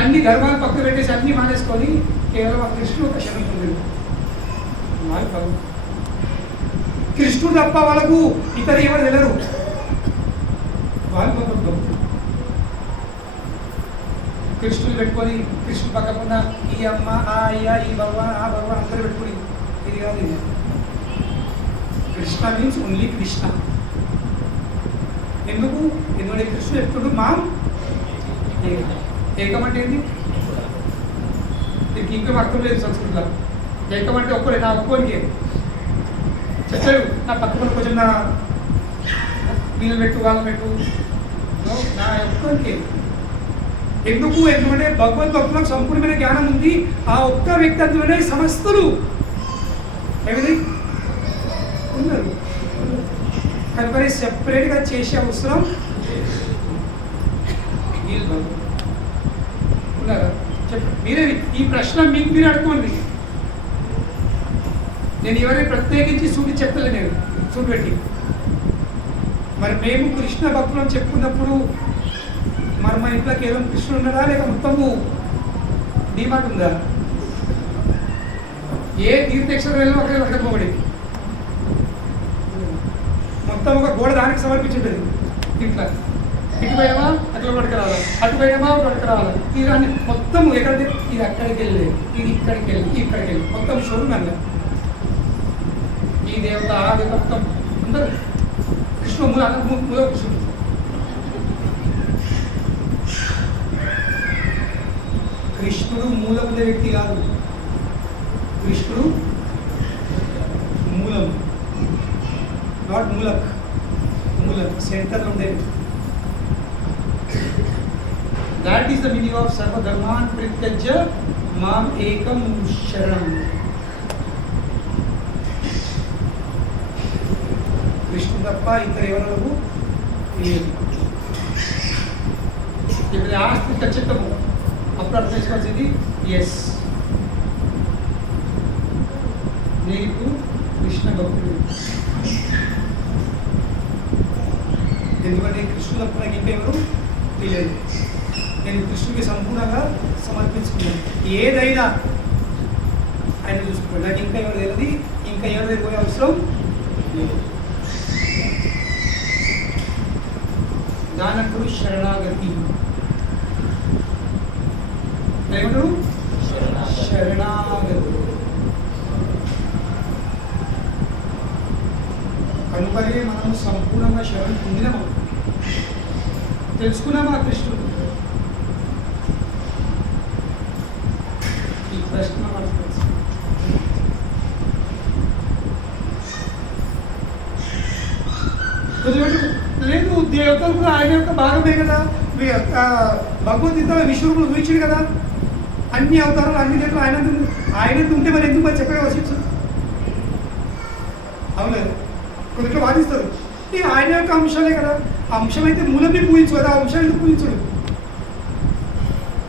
అన్ని ధర్మాలు పక్కన పెట్టేసి అన్ని మానేసుకొని కేవలం ఆ కృష్ణుడు ఒక క్షణం పొందాడు. కృష్ణుడు తప్ప వాళ్ళకు ఇతరు ఎవరు వెళ్ళరు. వాళ్ళు ఒక భక్తులు కృష్ణుడు పెట్టుకొని కృష్ణుడు పక్కకున్న ఈ అమ్మ ఆ అయ్య ఈ భగవాన్ ఆ భగవాన్ అందరూ పెట్టుకుని ఇది కాదు. ఇది కృష్ణ మీన్స్ ఓన్లీ కృష్ణ. ఎందుకు? ఎందుకంటే కృష్ణుడు ఎప్పుడు మాం ఏకం అంటే ఏంటి? దీనికి ఇంకేం అర్థం లేదు సంస్కృతిలో. ఏకం అంటే ఒక్కడే నా ఒక్కోనికి చెప్పాడు. నా పక్కన కొంచెం నా వీళ్ళు పెట్టు వాళ్ళు పెట్టు నా ఒక్కోనికి. ఎందుకు? ఎందుకంటే భగవద్భక్తులకు సంపూర్ణమైన జ్ఞానం ఉంది. ఆ ఒక్క వ్యక్తి అందులోనే సమస్తలు ఏమిటి ఉన్నారు. కనుక సెపరేట్గా చేసే అవసరం ఉన్నారా? చెప్పండి మీరే. ఈ ప్రశ్న మీకు మీరు అడుకోండి. నేను ఎవరైనా ప్రత్యేకించి సూటి చెప్తలే. నేను సూటి పెట్టి మరి మేము కృష్ణ భక్తులను చెప్పుకున్నప్పుడు మరి మా ఇంట్లో కేవలం కృష్ణుడు ఉన్నాడా లేక మొత్తము డీమార్ట్ ఉందా? ఏ తీర్థక్షరం వెళ్ళినా అక్కడ పట్టుకపోబడి మొత్తం ఒక గోడ దానికి సమర్పించుంటుంది. ఇంట్లో ఇటు పోయినమా అట్లా పట్టుకు రావాలి, అటు పోయినమా పట్టుకు రావాలి. ఇది అన్ని మొత్తం ఎక్కడికి ఇది అక్కడికి వెళ్ళి ఇది ఇక్కడికి వెళ్ళి ఇక్కడికి వెళ్ళి మొత్తం షోరూమ్ అన్న ఈ దేవత ఆ దేవత మొత్తం అందరూ కృష్ణ మూల కృష్ణుడు. కృష్ణుడు మూలం ఉండే వ్యక్తి కాదు. కృష్ణుడు మూలం, నాట్ మూలక్. మూలం సెంటర్లో ఉండే. That is the meaning of సర్వధర్మాన్ పరిత్యజ్య మాం ఏకం శరణం. కృష్ణుడు తప్ప ఇతర ఎవరు లేదు. ఇప్పుడు ఆస్తి ఖచ్చితము అప్పుడు అర్థం చేసుకోవాల్సింది ఎస్ నీకు కృష్ణ భక్తుడు. ఎందుకంటే కృష్ణుడు తప్ప నాకు ఇంకెవరు తెలియదు. నేను కృష్ణుడికి సంపూర్ణంగా సమర్పించుకున్నాను. ఏదైనా ఆయన చూసుకున్నాడు. నాకు ఇంకా ఎవరు తెలియదు, ఇంకా ఎవరు తెలియని అవసరం లేదు. దానంటారు శరణాగతి. ఏమంటారు? శరణాగతి. కనుకనే మనము సంపూర్ణంగా శరణం పొందినాము, తెలుసుకున్నామా కృష్ణుడు. ఈ ప్రశ్న లేదు. దేవతలు కూడా ఆయన యొక్క భాగమే కదా. భగవద్గీత విశ్వరూపులు చూపించాడు కదా. అన్ని అవతారాలు అన్ని దేవతలు ఆయన ఉంటే మరి ఎందుకు మరి చెప్పగా వసించు? అవును కొద్దిగా వాదిస్తారు. ఈ ఆయన యొక్క అంశాలే కదా. అంశం అయితే మూలమే పూజించు కదా, అంశాలు ఎందుకు పూజించడు?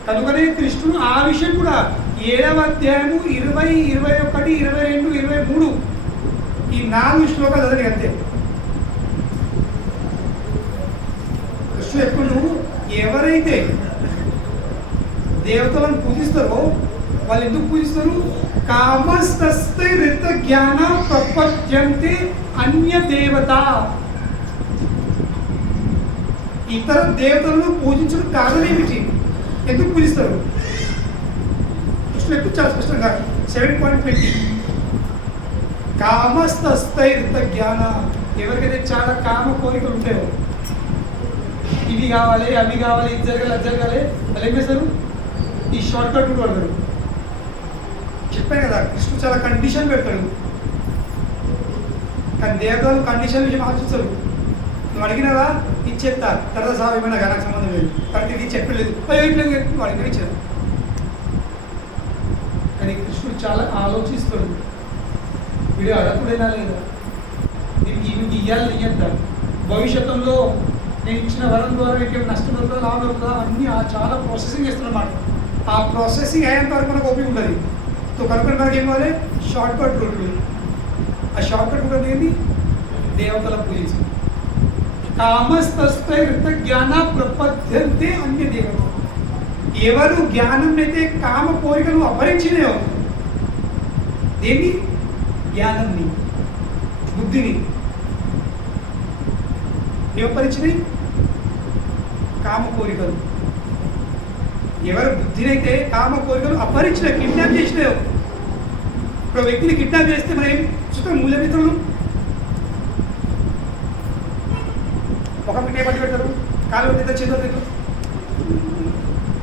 కనుకనే కృష్ణుడు ఆ విషయం కూడా 7వ అధ్యాయము 20, 21, 22, 23 ఈ 4 శ్లోకాలు చదివి అంతే. కృష్ణుడు ఎప్పుడు ఎవరైతే దేవతలను పూజిస్తారో వాళ్ళు ఎందుకు పూజిస్తారు? కామస్తస్థై రిత జ్ఞాన ప్రపద్యంతే అన్య దేవత. ఇతర దేవతలను పూజించడం కారణమేమిటి? ఎందుకు పూజిస్తారు? కృష్ణుడు ఎప్పుడు చాలా స్పష్టంగా 7.20 కామస్తస్థై రిత జ్ఞాన. ఎవరికైతే చాలా కామ కోరికలు ఉంటాయో, ఇవి కావాలి అవి కావాలి ఇది జరగాలి అది జరగాలి, వాళ్ళు ఏం చేస్తారు? ఈ షార్ట్ కట్ పడతారు. చెప్పాను కదా, కృష్ణుడు చాలా కండిషన్ పెడతాడు. కానీ దేవతలు కండిషన్ విషయం ఆలోచిస్తారు. నువ్వు అడిగినావా ఇచ్చేస్తా, తర్వాత సాగు ఏమైనా నాకు సంబంధం లేదు, కాబట్టి ఇది చెప్పలేదు నువ్వు అడిగిన ఇచ్చారు. కానీ కృష్ణుడు చాలా ఆలోచిస్తాడు. వీడు అడగడేనా లేదా, దీనికి ఇవి ఇయ్యాలి ఇయ్యద్దా, భవిష్యత్తులో నేను ఇచ్చిన వరం ద్వారా మీకు నష్టం అవుతుందా లాభం అవుతుందా అన్నీ చాలా ప్రాసెసింగ్ చేస్తున్నమాట. ఆ ప్రాసెసింగ్ అయ్యేంత వరకు మనకు ఓపిక ఉండదు. సో కనుక మనకి ఏం కావాలి, షార్ట్ కట్ రూట్లు. ఆ షార్ట్ కట్ రూట్ అనేది దేవతల పూజించి కామస్తస్థ జ్ఞాన ప్రపద్యంతే అన్య దేవత. ఎవరు జ్ఞానం అయితే కామ కోరికలు అపహరించినాయో, దేన్ని, జ్ఞానంని, బుద్ధిని ఏమపరిచినాయి, కామ కోరికలు. ఎవరు బుద్ధినైతే కామ కోరికలు అపహరించిన, కిడ్నాప్ చేసినాయో. ఇప్పుడు వ్యక్తిని కిడ్నాప్ చేస్తే మనం ఏం చూస్తాం, మూలమిత్రులు ఒక మిట్టే పట్టి పెడతారు, కాలు పెద్ద చేతులు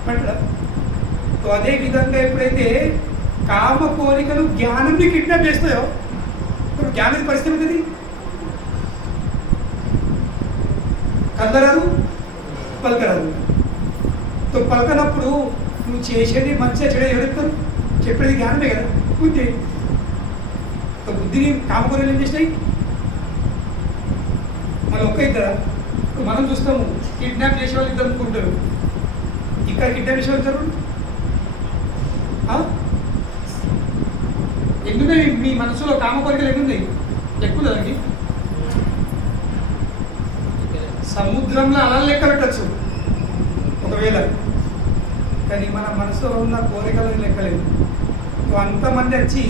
పెట్టారు. సో అదే విధంగా ఎప్పుడైతే కామ కోరికలు జ్ఞానంని కిడ్నాప్ చేస్తాయో, ఇప్పుడు జ్ఞానం పరిస్థితి ఉంటుంది, కదలరాదు పలకరాదు. సో పలకనప్పుడు నువ్వు చేసేది మంచిగా చెడు ఎవరెత్తారు, చెప్పేది జ్ఞానమే కదా, బుద్ధి. సో బుద్ధిని కామకోరికలు ఏం చేసినాయి, మళ్ళీ ఒక్క ఇద్దరా. మనం చూస్తాము కిడ్నాప్ చేసే వాళ్ళు ఇద్దరు అనుకుంటారు, ఇక్కడ కిడ్నాప్ చేసే వాళ్ళు ఇద్దరు. ఎందుకంటే మీ మనసులో కామ కోరికలు ఎన్నుంది, ఎక్కువ కదండి. సముద్రంలో అలా లెక్క పెట్టచ్చు ఒకవేళ, కానీ మన మనసులో ఉన్న కోరికలను లెక్కలేదు. అంతమంది వచ్చి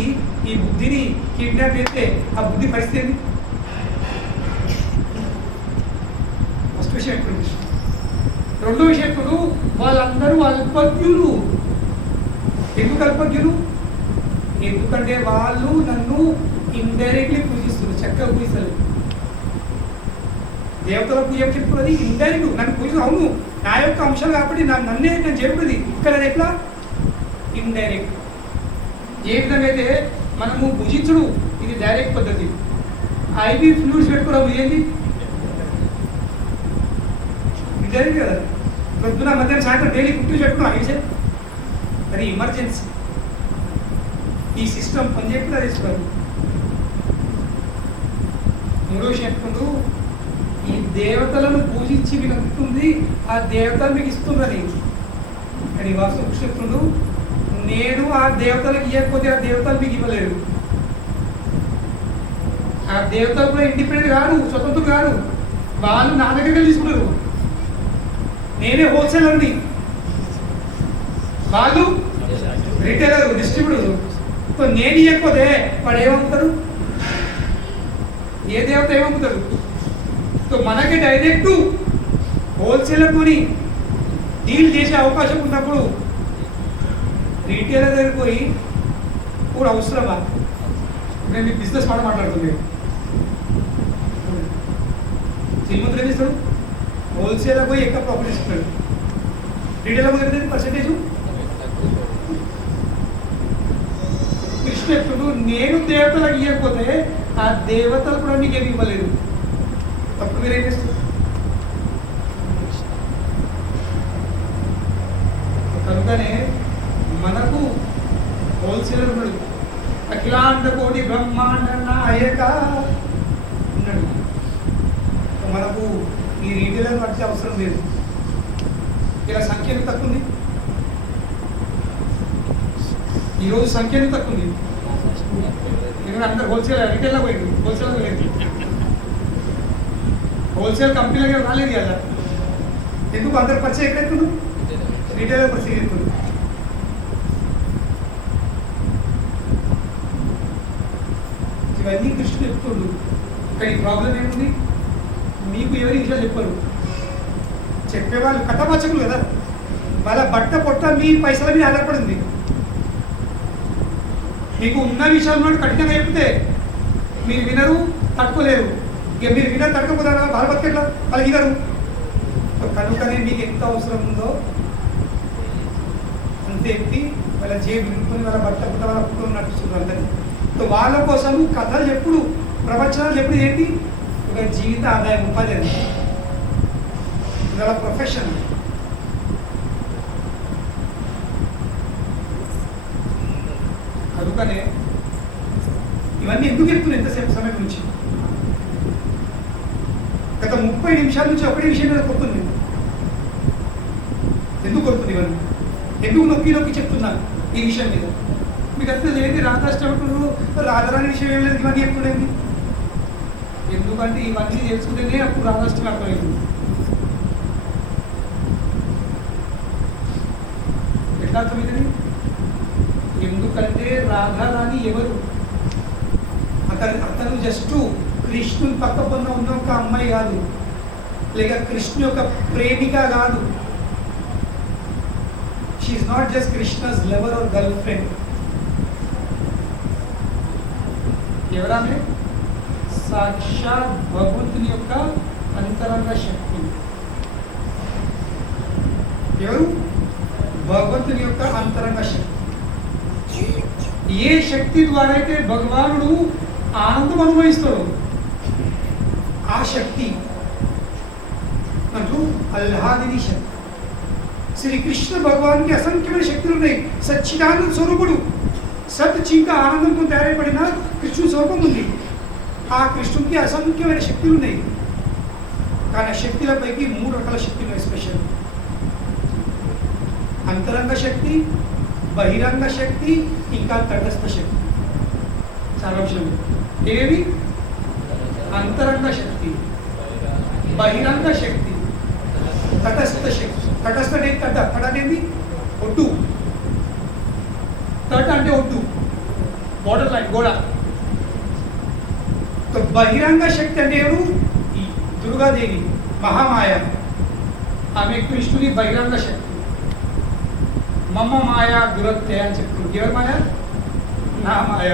ఈ బుద్ధిని కిడ్నాప్ చేస్తే ఆ బుద్ధి పరిస్థితి ఏంది. ఫస్ట్ విషయం ఎప్పుడు, రెండో విషయం ఎప్పుడు, వాళ్ళందరూ అల్పజ్ఞులు. ఎందుకు అల్పజ్ఞులు, ఎందుకంటే వాళ్ళు నన్ను ఇండైరెక్ట్లీ పూజిస్తున్నారు, చక్కగా పూజిస్తారు. దేవతల పూజ చెప్పుకున్నది ఇండైరెక్ట్, నన్ను పూజ అవును నా యొక్క అంశాలు కాబట్టి నన్నే నేను చెప్పుకున్నది. ఇక్కడ ఎట్లా, ఇండైరెక్ట్. ఏ విధంగా అయితే మనము భుజించుడు ఇది డైరెక్ట్ పద్ధతి, ఐవి ఫ్లూయిడ్స్ పెట్టుకోవడం ఏంది ఇండైరెక్ట్ కదా. పొద్దున మధ్యాహ్నం సాయంత్రం డైలీ కుట్టు పెట్టుకున్నాం ఐవి, అది ఎమర్జెన్సీ. ఈ సిస్టమ్ పనిచేయకుండా తీసుకోవాలి. మూడో చెప్పుకుంటూ ఈ దేవతలను పూజించి మీకు అందుతుంది, ఆ దేవతలు మీకు ఇస్తున్నది. కానీ వాస్తు చెప్తుండు, నేను ఆ దేవతలకు ఇవ్వకపోతే ఆ దేవతలు మీకు ఇవ్వలేరు. ఆ దేవతలు కూడా ఇండిపెండెంట్ కాదు, స్వతంత్రం కాదు, వాళ్ళు నా దగ్గర తీసుకున్నారు. నేనే హోల్సేలర్ని, వాళ్ళు రిటైలర్, డిస్ట్రిబ్యూటర్. సో నేను ఇవ్వకపోతే వాడు ఏమమ్ముతారు, ఏ దేవత ఏమమ్ముతారు. సో మనకి డైరెక్ట్ హోల్సేలర్తోని డీల్ చేసే అవకాశం ఉన్నప్పుడు రీటైలర్ దగ్గరికి పోయి కూడా అవసరమా. నేను మీ బిజినెస్ మాట మాట్లాడుతున్నాను. శ్రీమంతులు ఏం చేస్తాడు, హోల్సేలర్ పోయి ఎక్కువ ప్రాఫిట్ ఇస్తున్నాడు, రీటైలర్ పోయి పర్సెంటేజ్. కృష్ణ ఎప్పుడు నేను దేవతలకు ఇవ్వకపోతే ఆ దేవతలు కూడా నీకేమి ఇవ్వలేదు. అప్పుడు మీరు ఏం చేస్తారు. కనుకనే మనకు హోల్సేలర్ ఉన్నాడు, అఖిలాండ కోటి బ్రహ్మాండ నాయక ఉన్నాడు. మనకు ఈ రీటైలర్ వచ్చే అవసరం లేదు. ఇలా సంఖ్య ఎంత తక్కువ ఉంది, ఈరోజు సంఖ్య ఎంత తక్కువ ఉంది. ఎందుకంటే అందరు హోల్సేల్ రీటైల్లో పోయింది, హోల్సేల్ లేదు, హోల్సేల్ కంపెనీలకి రాలేదు కదా. ఎందుకు అందరు పరిచయం ఎక్కడెత్తున్నారు, రీటైలర్ పరిచయం ఎత్తున్నారు. ఇవన్నీ కృష్ణుడు చెప్తుండు. కానీ ప్రాబ్లం ఏముంది, మీకు ఎవరి విషయాలు చెప్పరు. చెప్పేవాళ్ళు కథవాచకులు కదా, వాళ్ళ బట్ట పొట్ట మీ పైసల మీద ఆధారపడింది. మీకు ఉన్న విషయాలు కఠినంగా చెప్తే మీరు వినరు, తట్టుకోలేరు. ఇక మీరు వినరు, తట్టుకోపోతారా, వాళ్ళ బతికెట్లా వాళ్ళకి ఇవ్వరు. కనుకనే మీకు ఎంత అవసరం ఉందో అంత ఇంత ఎత్తి వాళ్ళ జేబు నింపుకొని వాళ్ళ బట్ట పుట్ట వాళ్ళ పుట్ట నడుస్తున్నారు అందరినీ. సో వాళ్ళ కోసం కథలు ఎప్పుడు, ప్రవచనాలు ఎప్పుడు ఏంటి, ఒక జీవిత ఆదాయం, ఉపాధి అది, వాళ్ళ ప్రొఫెషన్. అందుకనే ఇవన్నీ ఎందుకు చెప్తున్నాను ఎంతసేపు సమయం నుంచి? గత 30 నిమిషాల నుంచి ఒకటే విషయం మీద కొడుతుంది. ఎందుకు కొడుతుంది ఇవన్నీ? ఎందుకు నొక్కి నొక్కి చెప్తున్నాను ఈ విషయం మీద? మీకు అర్థం ఏంటి? రాధాష్టముడు రాధారాణి విషయం ఏం లేదు, ఇవన్నీ చెప్తుండేది. ఎందుకంటే ఇవన్నీ తెలుసుకుంటేనే అప్పుడు రాధాష్టమి అర్థమైంది. ఎట్లా అర్థమైంది? ఎందుకంటే రాధారాణి ఎవరు? అతను జస్ట్ కృష్ణుని పక్క పొన్న ఉన్న ఒక అమ్మాయి కాదు, లేక కృష్ణుని యొక్క ప్రేమిక కాదు. She not just Krishna's lover or girl friend. ఎవరామె? సాక్షాత్ భగవంతుని యొక్క అంతరంగ శక్తి. ఎవరు? భగవంతుని యొక్క అంతరంగ శక్తి. ఏ శక్తి ద్వారా అయితే భగవానుడు ఆనందం అనుభవిస్తాడు, ఆ శక్తి అంటూ అల్లాదిని శక్తి. శ్రీకృష్ణ భగవానికి అసంఖ్యమైన శక్తులు ఉన్నాయి. సచ్చిదానంద స్వరూపుడు, సత్ చింక ఆనందంతో తయారైపడిన కృష్ణుని స్వరూపం ఉంది. ఆ కృష్ణునికి అసంఖ్యమైన శక్తులు ఉన్నాయి. కానీ ఆ శక్తుల పైకి 3 రకాల శక్తులు ఉన్నాయి స్పెషల్. అంతరంగ శక్తి, బహిరంగ శక్తి, ఇంకా తటస్థ శక్తి. సారాంశం ఏవి? అంతరంగ శక్తి, బహిరంగ శక్తి, తటస్థ శక్తి. తటస్థ అనేది తట, తట అనేది ఒడ్డు, తట అంటే ఒడ్డు, బోర్డర్ లైన్, గోడ. బహిరంగ శక్తి అంటే ఎవరు? ఈ దుర్గాదేవి, మహామాయ. ఆమె కృష్ణుని బహిరంగ శక్తి. మమ్మ మాయ దురత్య అని చెప్తుంది. ఎవరి మాయ? నా మాయ.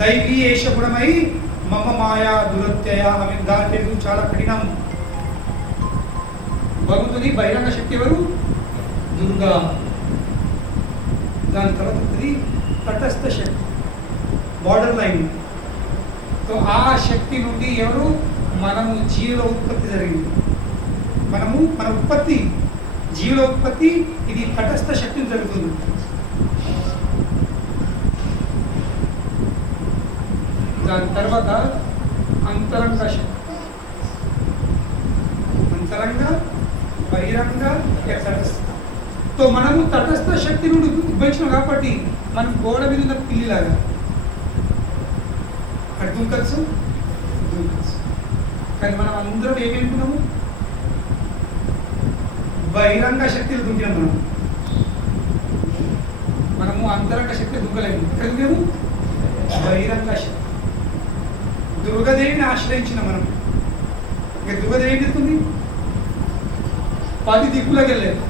దైవీ ఏషగుణమై మమ్మ మాయ దురత్యయ. ఆమె దాని తెలుగు చాలా కఠినం. భగవంతుని బహిరంగ శక్తి ఎవరు? దుర్గా. దాని తర్వాత తటస్థ శక్తి, బార్డర్ లైన్. సో ఆ శక్తి నుండి ఎవరు? మనము జీవుల ఉత్పత్తి జరిగింది. మన ఉత్పత్తి, జీవుల ఉత్పత్తి ఇది తటస్థ శక్తి జరుగుతుంది. దాని తర్వాత అంతరంగ శక్తి. అంతరంగ, బహిరంగ, తటస్థ. సో మనము తటస్థ శక్తి నుండి ఉద్భవించినాం కాబట్టి మనం గోడ మీద ఉన్న పిల్లిలాగా అటు దుంకచ్చు. కానీ మనం అందరం ఏమేంటున్నాము? బహిరంగ శక్తిని దుంకినాం. మనము అంతరంగ శక్తి దుంకలేము. ఎక్కడ దుంకాము? బహిరంగ శక్తి. దుర్గదేవిని ఆశ్రయించిన మనం. ఇక దుర్గదేవి ఏం చెప్తుంది? 10 దిక్కులకు వెళ్ళలేదు.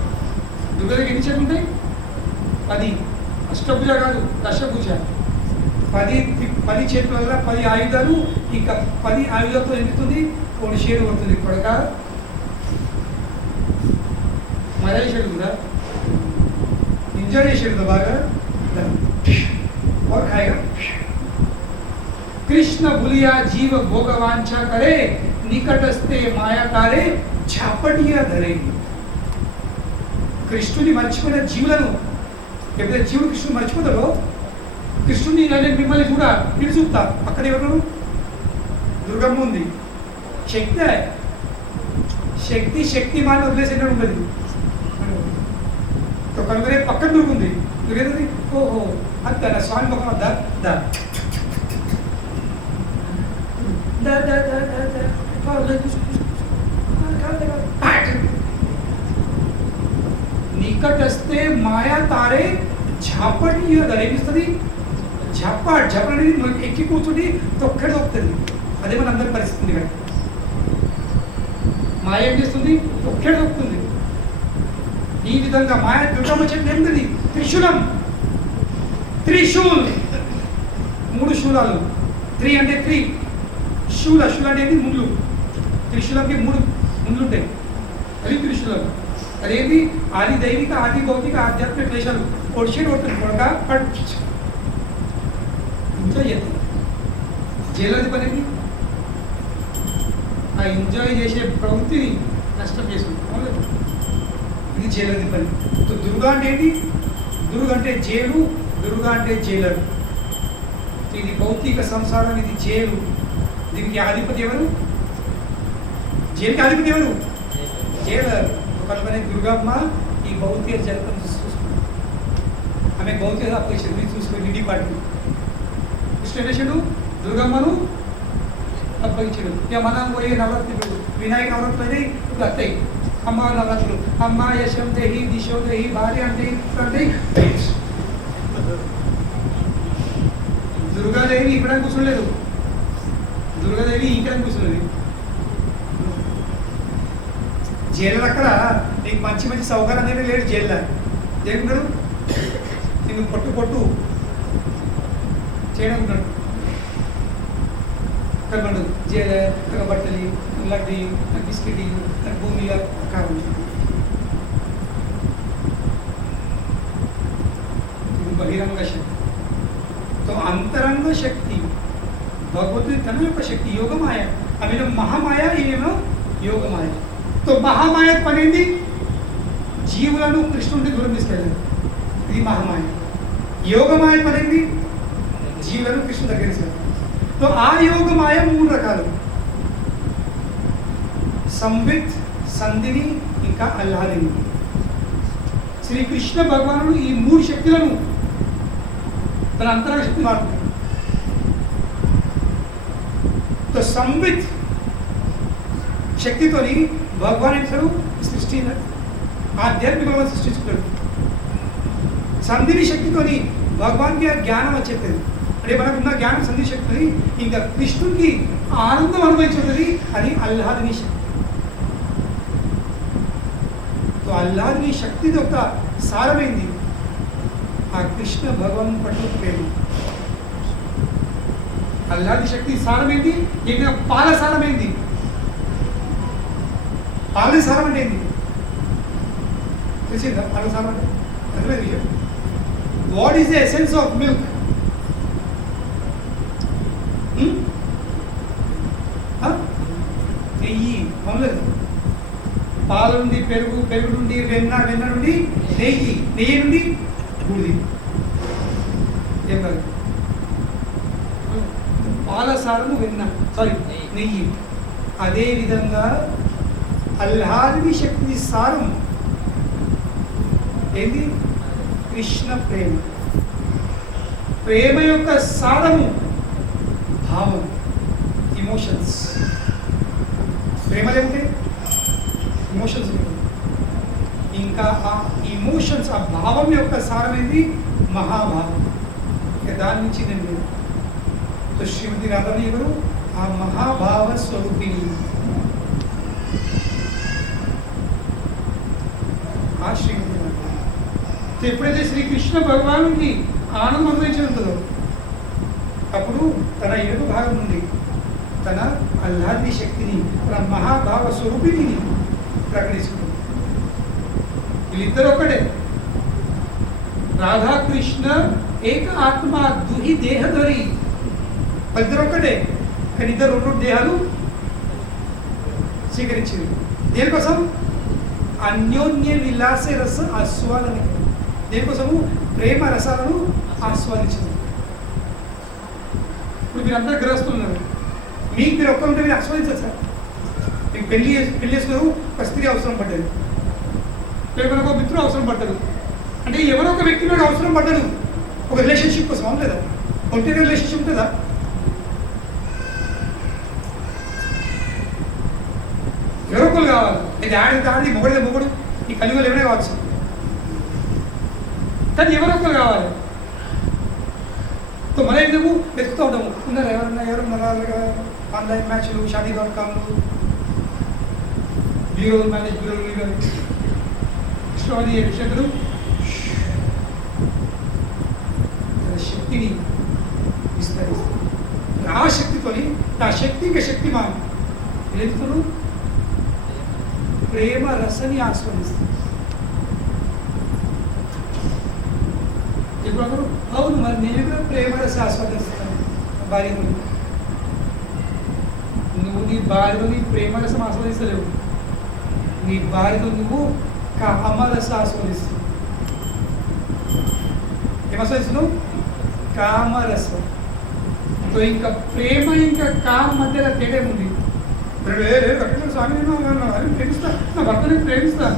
దుర్గదేవి ఎన్ని చెట్లు ఉంటాయి? 10. అష్టభుజ కాదు, దశభుజ. 10 చెట్ల వల్ల 10 ఆయుధాలు. ఇంకా 10 ఆయుధాలతో ఎందుతుంది? కొన్ని షేరు పడుతుంది. కొడక మజా చేసేది ఉందా? ఎంజాయ్ చేసేది బాగా. और खाएगा कृष्ण भूलिया जीव भोग वांछा करे निकटस्ते मायाकारे झापटिया धरे. కృష్ణుని మర్చిపోయిన జీవులను ఎప్పుడైతే జీవుడు కృష్ణుని మర్చిపోతాడో, కృష్ణుని నేను మిమ్మల్ని చూడా ఇటు చూపుతా. అక్కడ ఎవరు? దుర్గమ్మ ఉంది. శక్తి శక్తి శక్తిమాన్ వదిలేసి ఉండదు. కనుకనే పక్కన దొరుకుంది. దొరికేది ఓహో అంత స్వామి ముఖం వద్దా దా నికటస్తే మాయా తారే ఝాపటి ధరేపిస్తుంది. ఝపాట్ ఝపట్ అనేది ఎక్కి కూర్చుని తొక్కడి తొక్కుతుంది. అదే మన అందరి పరిస్థితి. ఇక్కడ మాయ ఏం చేస్తుంది? తొక్కడి తొక్కుతుంది. ఈ విధంగా మాయ దుర్గమ్మ చెట్టు ఏమిటి? త్రిశూలం. త్రిశూల్ 3 శూలాలు. 3 అంటే 3 శూల. శూల అనేది ముళ్ళు. త్రిశూలంకి 3 ముళ్ళు ఉంటాయి. అది త్రిశూలం. అదేంటి ఆది దైవిక ఆది భౌతిక ఆధ్యాత్మిక క్లేశాలు పొడిచేడు కొడుతుంది కొడక పడు ఎంజాయ్ చేస్తాను జైలది పనికి ఆ ఎంజాయ్ చేసే ప్రవృత్తిని నష్టం చేసుకుంటాం ఇది జైలది పని దుర్గా అంటే ఏంటి దుర్గ అంటే జైలు దుర్గా అంటే జైలరు ఇది భౌతిక సంసారం ఇది జైలు దీనికి అధిపతి ఎవరు జైలుకి అధిపతి ఎవరు జైలర్ ఒకళ్ళని దుర్గమ్మ ఈ భౌతిక జగత్తును చూసుకుంటాం ఆమె భౌతిక అప్పేసింది మీరు చూసుకుని నిడి పార్టీ కృష్ణేశ్వరుడు దుర్గమ్మను అప్పగించాడు ఇక మనం పోయే నవరాత్రులు వినాయక నవరాత్రులు అయితే ఇప్పుడు వస్తాయి అమ్మ నవరాత్రులు అమ్మ యశం దేహి దిశో దేహి భార్య అంటే అంటే దుర్గాదేవి ఇక్కడ కూర్చోలేదు దుర్గాదేవి ఇక్కడ కూర్చోలేదు జైలు అక్కడ నీకు మంచి మంచి సౌకర్యం అనేది లేడు జైల్లో దేవుడు నేను పొట్టు పొట్టు చేయనుకున్నాడు కర్మడు జైలు అక్కడ బట్టలు లడ్డీ బిస్కెట్ భూమి కావాలి బహిరంగ శక్తి तो अंतरंग शक्ति भगवती तन యొక్క శక్తి యోగమాయ అవి మహామాయ ఏమో యోగమాయ तो మహామాయ పనింది జీవులను కృష్ణుడికి దూరం తీసుకెళ్ళారు ఇది మహామాయ యోగమాయ పనింది జీవులను కృష్ణుడి దగ్గర తీసుకెళ్ళారు तो ఆ యోగమాయ మూడు రకాలు సంవిత్ సంధిని ఇంకా అల్లాదిని శ్రీకృష్ణ భగవానుడు ఈ మూడు శక్తులను తన అంతరంగ శక్తి మారుతుంది तो संवित శక్తితోని భగవాన్ ఇతడు సృష్టి ఆధ్యాత్మికంగా సృష్టించుతాడు సంధిని శక్తితోని భగవాన్కి జ్ఞానం వచ్చేది అంటే మనకున్న జ్ఞానం సంధి శక్తిని ఇంకా కృష్ణుడికి ఆనందం అనుభవించుతుంది అది అల్లాదిని శక్తి तो అల్లాదిని శక్తి యొక్క సారమైంది ఆ కృష్ణ భగవాన్ పట్ల ప్రేమ అల్లాది శక్తి సారమైంది ఇంకా పాల సారమైంది పాల సారం అంటే ఏంది తెలిసిందా పాల సారం అంటే అర్థమైంది విషయం what is the essence of milk నెయ్యి అవునలేదు పాల నుండి పెరుగు పెరుగు నుండి వెన్న వెన్న నుండి నెయ్యి నెయ్యి నుండి బూది ఏం కాదు పాలసారము వెన్న సారీ నెయ్యి అదేవిధంగా అల్లాదిని శక్తి సారం ఏంది కృష్ణ ప్రేమ ప్రేమ యొక్క సారము భావం ఇమోషన్స్ ప్రేమ లేకుంటే ఇమోషన్స్ ఇంకా ఆ ఇమోషన్స్ ఆ భావం యొక్క సారమైంది మహాభావం దాని నుంచి నేను శ్రీమతి రాధాని గారు ఆ మహాభావ స్వరూపిణి ఆ శ్రీమతి రాధ ఎప్పుడైతే శ్రీకృష్ణ భగవానుడికి ఆనందం అనుభవించి ఉంటుందో అప్పుడు తన ఏడు భాగం నుండి తన అల్లాది శక్తిని తన మహాభావ స్వరూపిణిని ప్రకటిస్తుంది వీళ్ళిద్దరు ఒక్కడే రాధాకృష్ణ ఏక ఆత్మ దుహి దేహధరి ఇద్దరు ఒక్కటే కానీ ఇద్దరు రెండు దేహాలు స్వీకరించింది దేనికోసం అన్యోన్య విలాస రస ఆస్వాదన దేనికోసము ప్రేమ రసాలను ఆస్వాదించింది ఇప్పుడు మీరందరూ గ్రహిస్తున్నారు మీకు మీరు ఒక్కరుంటే మీరు ఆస్వాదించారు సార్ మీకు పెళ్లి చేసుకున్నారు ఒక స్త్రీ అవసరం పడ్డది లేకపోతే ఒక మిత్రుడు అవసరం పడ్డాడు అంటే ఎవరో ఒక వ్యక్తి నాకు అవసరం పడ్డాడు ఒక రిలేషన్షిప్ కోసం అవును లేదా ఒంటరి రిలేషన్షిప్ ఉంటుందా ఎవరో ఒకరు కావాలి ఇది ఆడి మొగడిదే మొగుడు ఈ కలియుగలు ఎవరే కావచ్చు కానీ ఎవరో ఒకరు కావాలి మన ఎందుకు వెతుకుతూ ఉంటాము ఉన్నారు ఎవరున్నారా ఆన్లైన్ మ్యాచ్లు షాదీ.com బ్యూరో మ్యారేజ్ బ్యూరో ఇష్టం శక్తులు శక్తిని విస్తరిస్తారు ఆ శక్తితోని ఆ శక్తికి శక్తిమాన్ ఎదుగుతాడు ప్రేమ రసని ఆస్వాదిస్తుంది ఇప్పుడు అందరూ అవును మరి నేను కూడా ప్రేమలో ఆస్వాదిస్తాను భార్యను. నువ్వు నీ భార్యతో నీ ప్రేమరసం ఆస్వాదిస్తలేవు, నీ భార్యతో నువ్వు కామరస ఆస్వాదిస్తావు. ఏమాస్వాదిస్తున్నావు? కామరసం. సో ఇంకా ప్రేమ ఇంకా కామ మధ్యలో తేడా ఉంది. స్వామి నేను ప్రేమిస్తా, నా భర్తని ప్రేమిస్తా.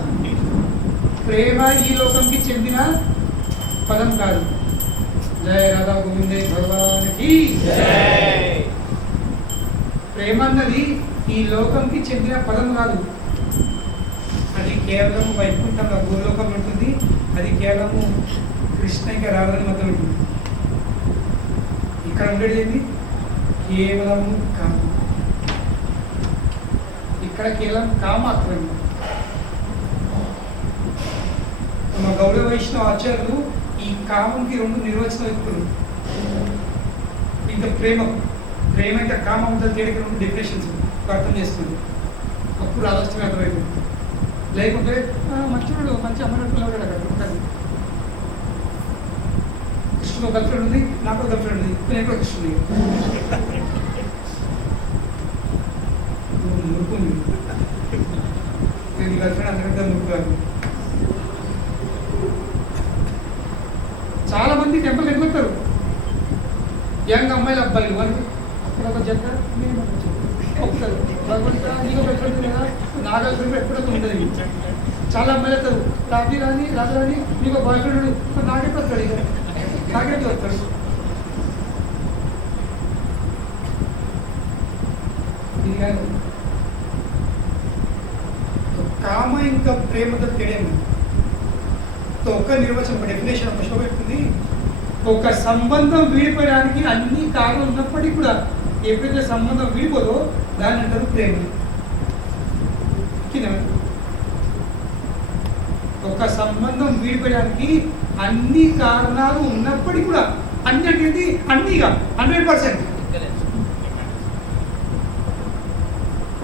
ప్రేమ ఈ లోకంకి చెందిన పదం కాదు. జయ రాధా గోవిందే భగవానికి జై. ప్రేమ అన్నది ఈ లోకంకి చెందిన పదం కాదు. అది కేవలం వైకుంఠంలో గోలోకంలో ఉంటుంది. అది కేవలము కృష్ణ ఇంకా రాధని మధ్య ఉంటుంది. ఇక్కడ ఉండేది ఏంటి? కేవలము కామ. ఇక్కడ కేవలం కామాత్రం. మా గౌరవ వైష్ణవ ఆచార్యులు ఈ కామంకి రెండు నిర్వచనం ఇస్తారు. ఇంకా ప్రేమ ఇంకా కామం తేలిక రెండు డెఫినేషన్స్ అర్థం చేస్తుంది. అప్పుడు ఆలోచన అర్థమైపోయింది. లేకుంటే మంచివాడు మంచి అమ్మనట్టులో ఉంటాడు. కృష్ణుడు గర్ల్ ఫ్రెండ్ ఉంది, నాకు గర్ల్ ఫ్రెండ్ ఉంది, నేను కూడా కృష్ణుడి మురుకుంది. నేను గర్ల్ ఫ్రెండ్ అందరికంటే మురుకురాదు. చాలా మంది టెంపుల్ వెళ్ళిపోతారు యంగ్ అమ్మాయిలు అబ్బాయిలు. వాళ్ళు అక్కడ ఒక జంట ఒప్పుతారు. భగవంతుడా నీకు పెట్టండి కదా, నా గర్ల్ ఫ్రెండ్ ఎప్పుడైతే ఉండదు. చాలా అమ్మాయిలు వెళ్తారు, రాజు రాని నీకు బాయ్ ఫ్రెండ్ నాకే వస్తాడు, ఇక నాకే వస్తాడు. ఇది కాదు. కామ ఇంకా ప్రేమతో తేడా. ఒక నిర్వచనం, ఒక డెఫినేషన్, ఒక షో పెట్టుకుంది. ఒక సంబంధం విడిపోయడానికి అన్ని కారణాలు ఉన్నప్పటికీ కూడా ఎప్పుడైతే సంబంధం విడిపోదో దాన్ని అంటారు ప్రేమ. ఒక సంబంధం విడిపోయడానికి అన్ని కారణాలు ఉన్నప్పటికీ కూడా అన్ని అంటే అన్నిగా 100%.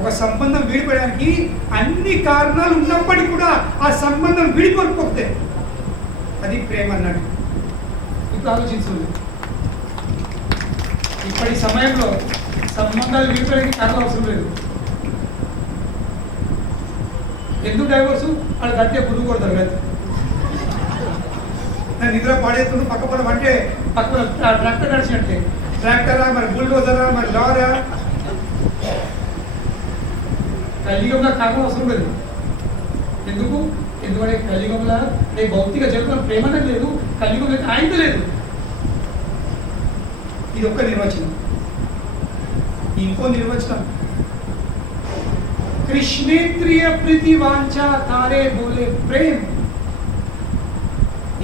ఒక సంబంధం విడిపోయడానికి అన్ని కారణాలు ఉన్నప్పటికీ కూడా ఆ సంబంధం విడిపోకపోతే అది ప్రేమ అన్నాడు. ఇప్పుడు ఆలోచించండి. ఇప్పటి సమయంలో సంబంధాలు విడిపోయడానికి కారణం అవసరం లేదు. ఎందుకు డైవర్సు? వాళ్ళు గట్టిగా పురుగు కొడతారు కదా. నిద్ర పాడేస్తుంటే పక్క పొలం అంటే పక్క ట్రాక్టర్ నడిచినట్టే. ట్రాక్టరా, మరి బుల్డోజరా, మరి లారా. కలియుగంలో కారణం అవసరం లేదు. ఎందుకంటే కలియుగంలో రేపు భౌతిక జగత్తులో ప్రేమనే లేదు, కలియుగంలో ఆయనతో లేదు. ఇది ఒక్క నిర్వచనం. ఇంకో నిర్వచనం, కృష్ణేంద్రియ ప్రీతి వాంఛా తారే బోలే ప్రేమ్.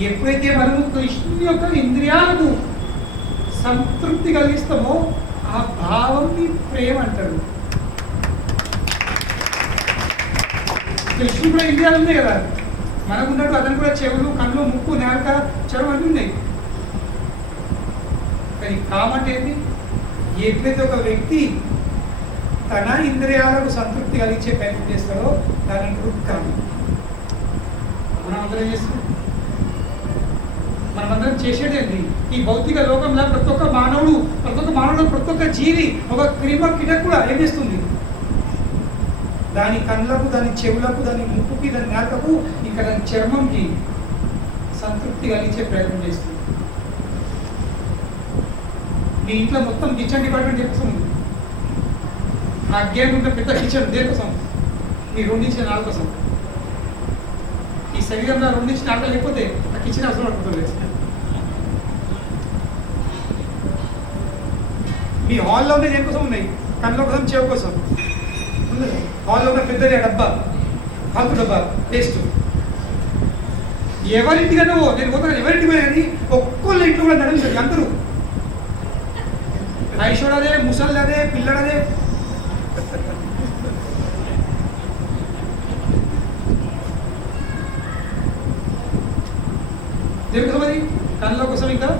ఎప్పుడైతే మనము కృష్ణుని యొక్క ఇంద్రియాలకు సంతృప్తి కలిగిస్తామో ఆ భావంని ప్రేమ అంటారు. కృష్ణుడు కూడా ఇంద్రియాలు ఉన్నాయి కదా, మనకున్నట్టు అతను కూడా చెవులు, కళ్ళు, ముక్కు, నాలుక, చర్మం అన్నీ ఉన్నాయి. కానీ కామంటే ఏంటి? ఎప్పుడైతే ఒక వ్యక్తి తన ఇంద్రియాలకు సంతృప్తి కలిగించే ప్రయత్నం చేస్తాడో దాని కామం. మనమందరం చేస్తున్నాం. మనమందరం చేసేది ఏంటి? ఈ భౌతిక లోకంలో ప్రతి ఒక్క మానవుడు, ప్రతి ఒక్క జీవి, ఒక క్రిమ కిటకు కూడా ఏం చేస్తుంది? దాని కళ్ళకు, దాని చెవులకు, దాని ముక్కుకి, దాని నాలుకకు, ఇంకా దాని చర్మంకి సంతృప్తి కలిగించే ప్రయత్నం చేస్తుంది. మీ ఇంట్లో మొత్తం కిచెన్ డిపార్ట్మెంట్ చేస్తుంది. ఆ గేమ్ ఉంటే పెద్ద కిచెన్ దేనికోసం? మీ 2 నుంచి 4 కోసం. ఈ శరీరంలో 2 నుంచి 4 లేకపోతే ఆ కిచెన్ అవసరం పడుతుంది. మీ హాల్లో ఉండే దేనికోసం ఉన్నాయి? కళ్ళ కోసం, చెవు కోసం. హాల్లో ఉన్న పెద్దది డబ్బా, హాల్కు డబ్బా, టేస్ట్. ఎవరింటిగా నువ్వు నేను పోతాను, ఎవరింటి పోయాని ఒక్కొక్క ఇంట్లో కూడా నడిపించాలి. అందరూ ఐశ్వర్యదే, ముసళ్ళదే, పిల్లడదే. దేనికోసం? అది కళ్ళ కోసం. ఇంకా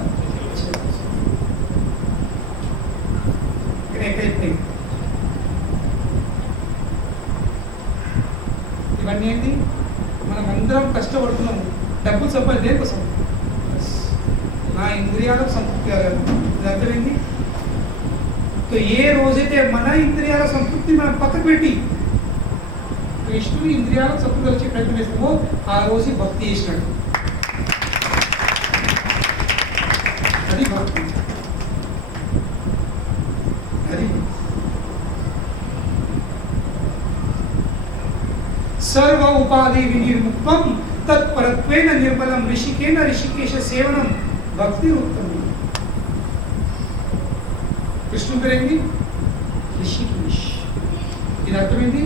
ఇవన్నీ ఏంటి? మనం అందరం కష్టపడుతున్నాము, డబ్బులు సంపాదించే దేనికోసం? నా ఇంద్రియాలకు సంతృప్తి కలగాలి. ఇది అర్థమైంది. సో ఏ రోజైతే మన ఇంద్రియాల సంతృప్తి మనం పక్కకు పెట్టి కృష్ణుని ఇంద్రియాలకు సంతృప్తి వచ్చే ప్రయత్నం చేస్తామో ఆ రోజు భక్తి చేసినట్టు. అది భక్తి. అది సర్వ ఉపాధి వినిర్ముక్తం తత్పరత్వేన నిర్మలం ఋషికేన ఋషికేశ సేవనం భక్తి ఉత్తమం. కృష్ణుని పేరేంటి? ఋషికేశ్. ఇది అర్థమైంది.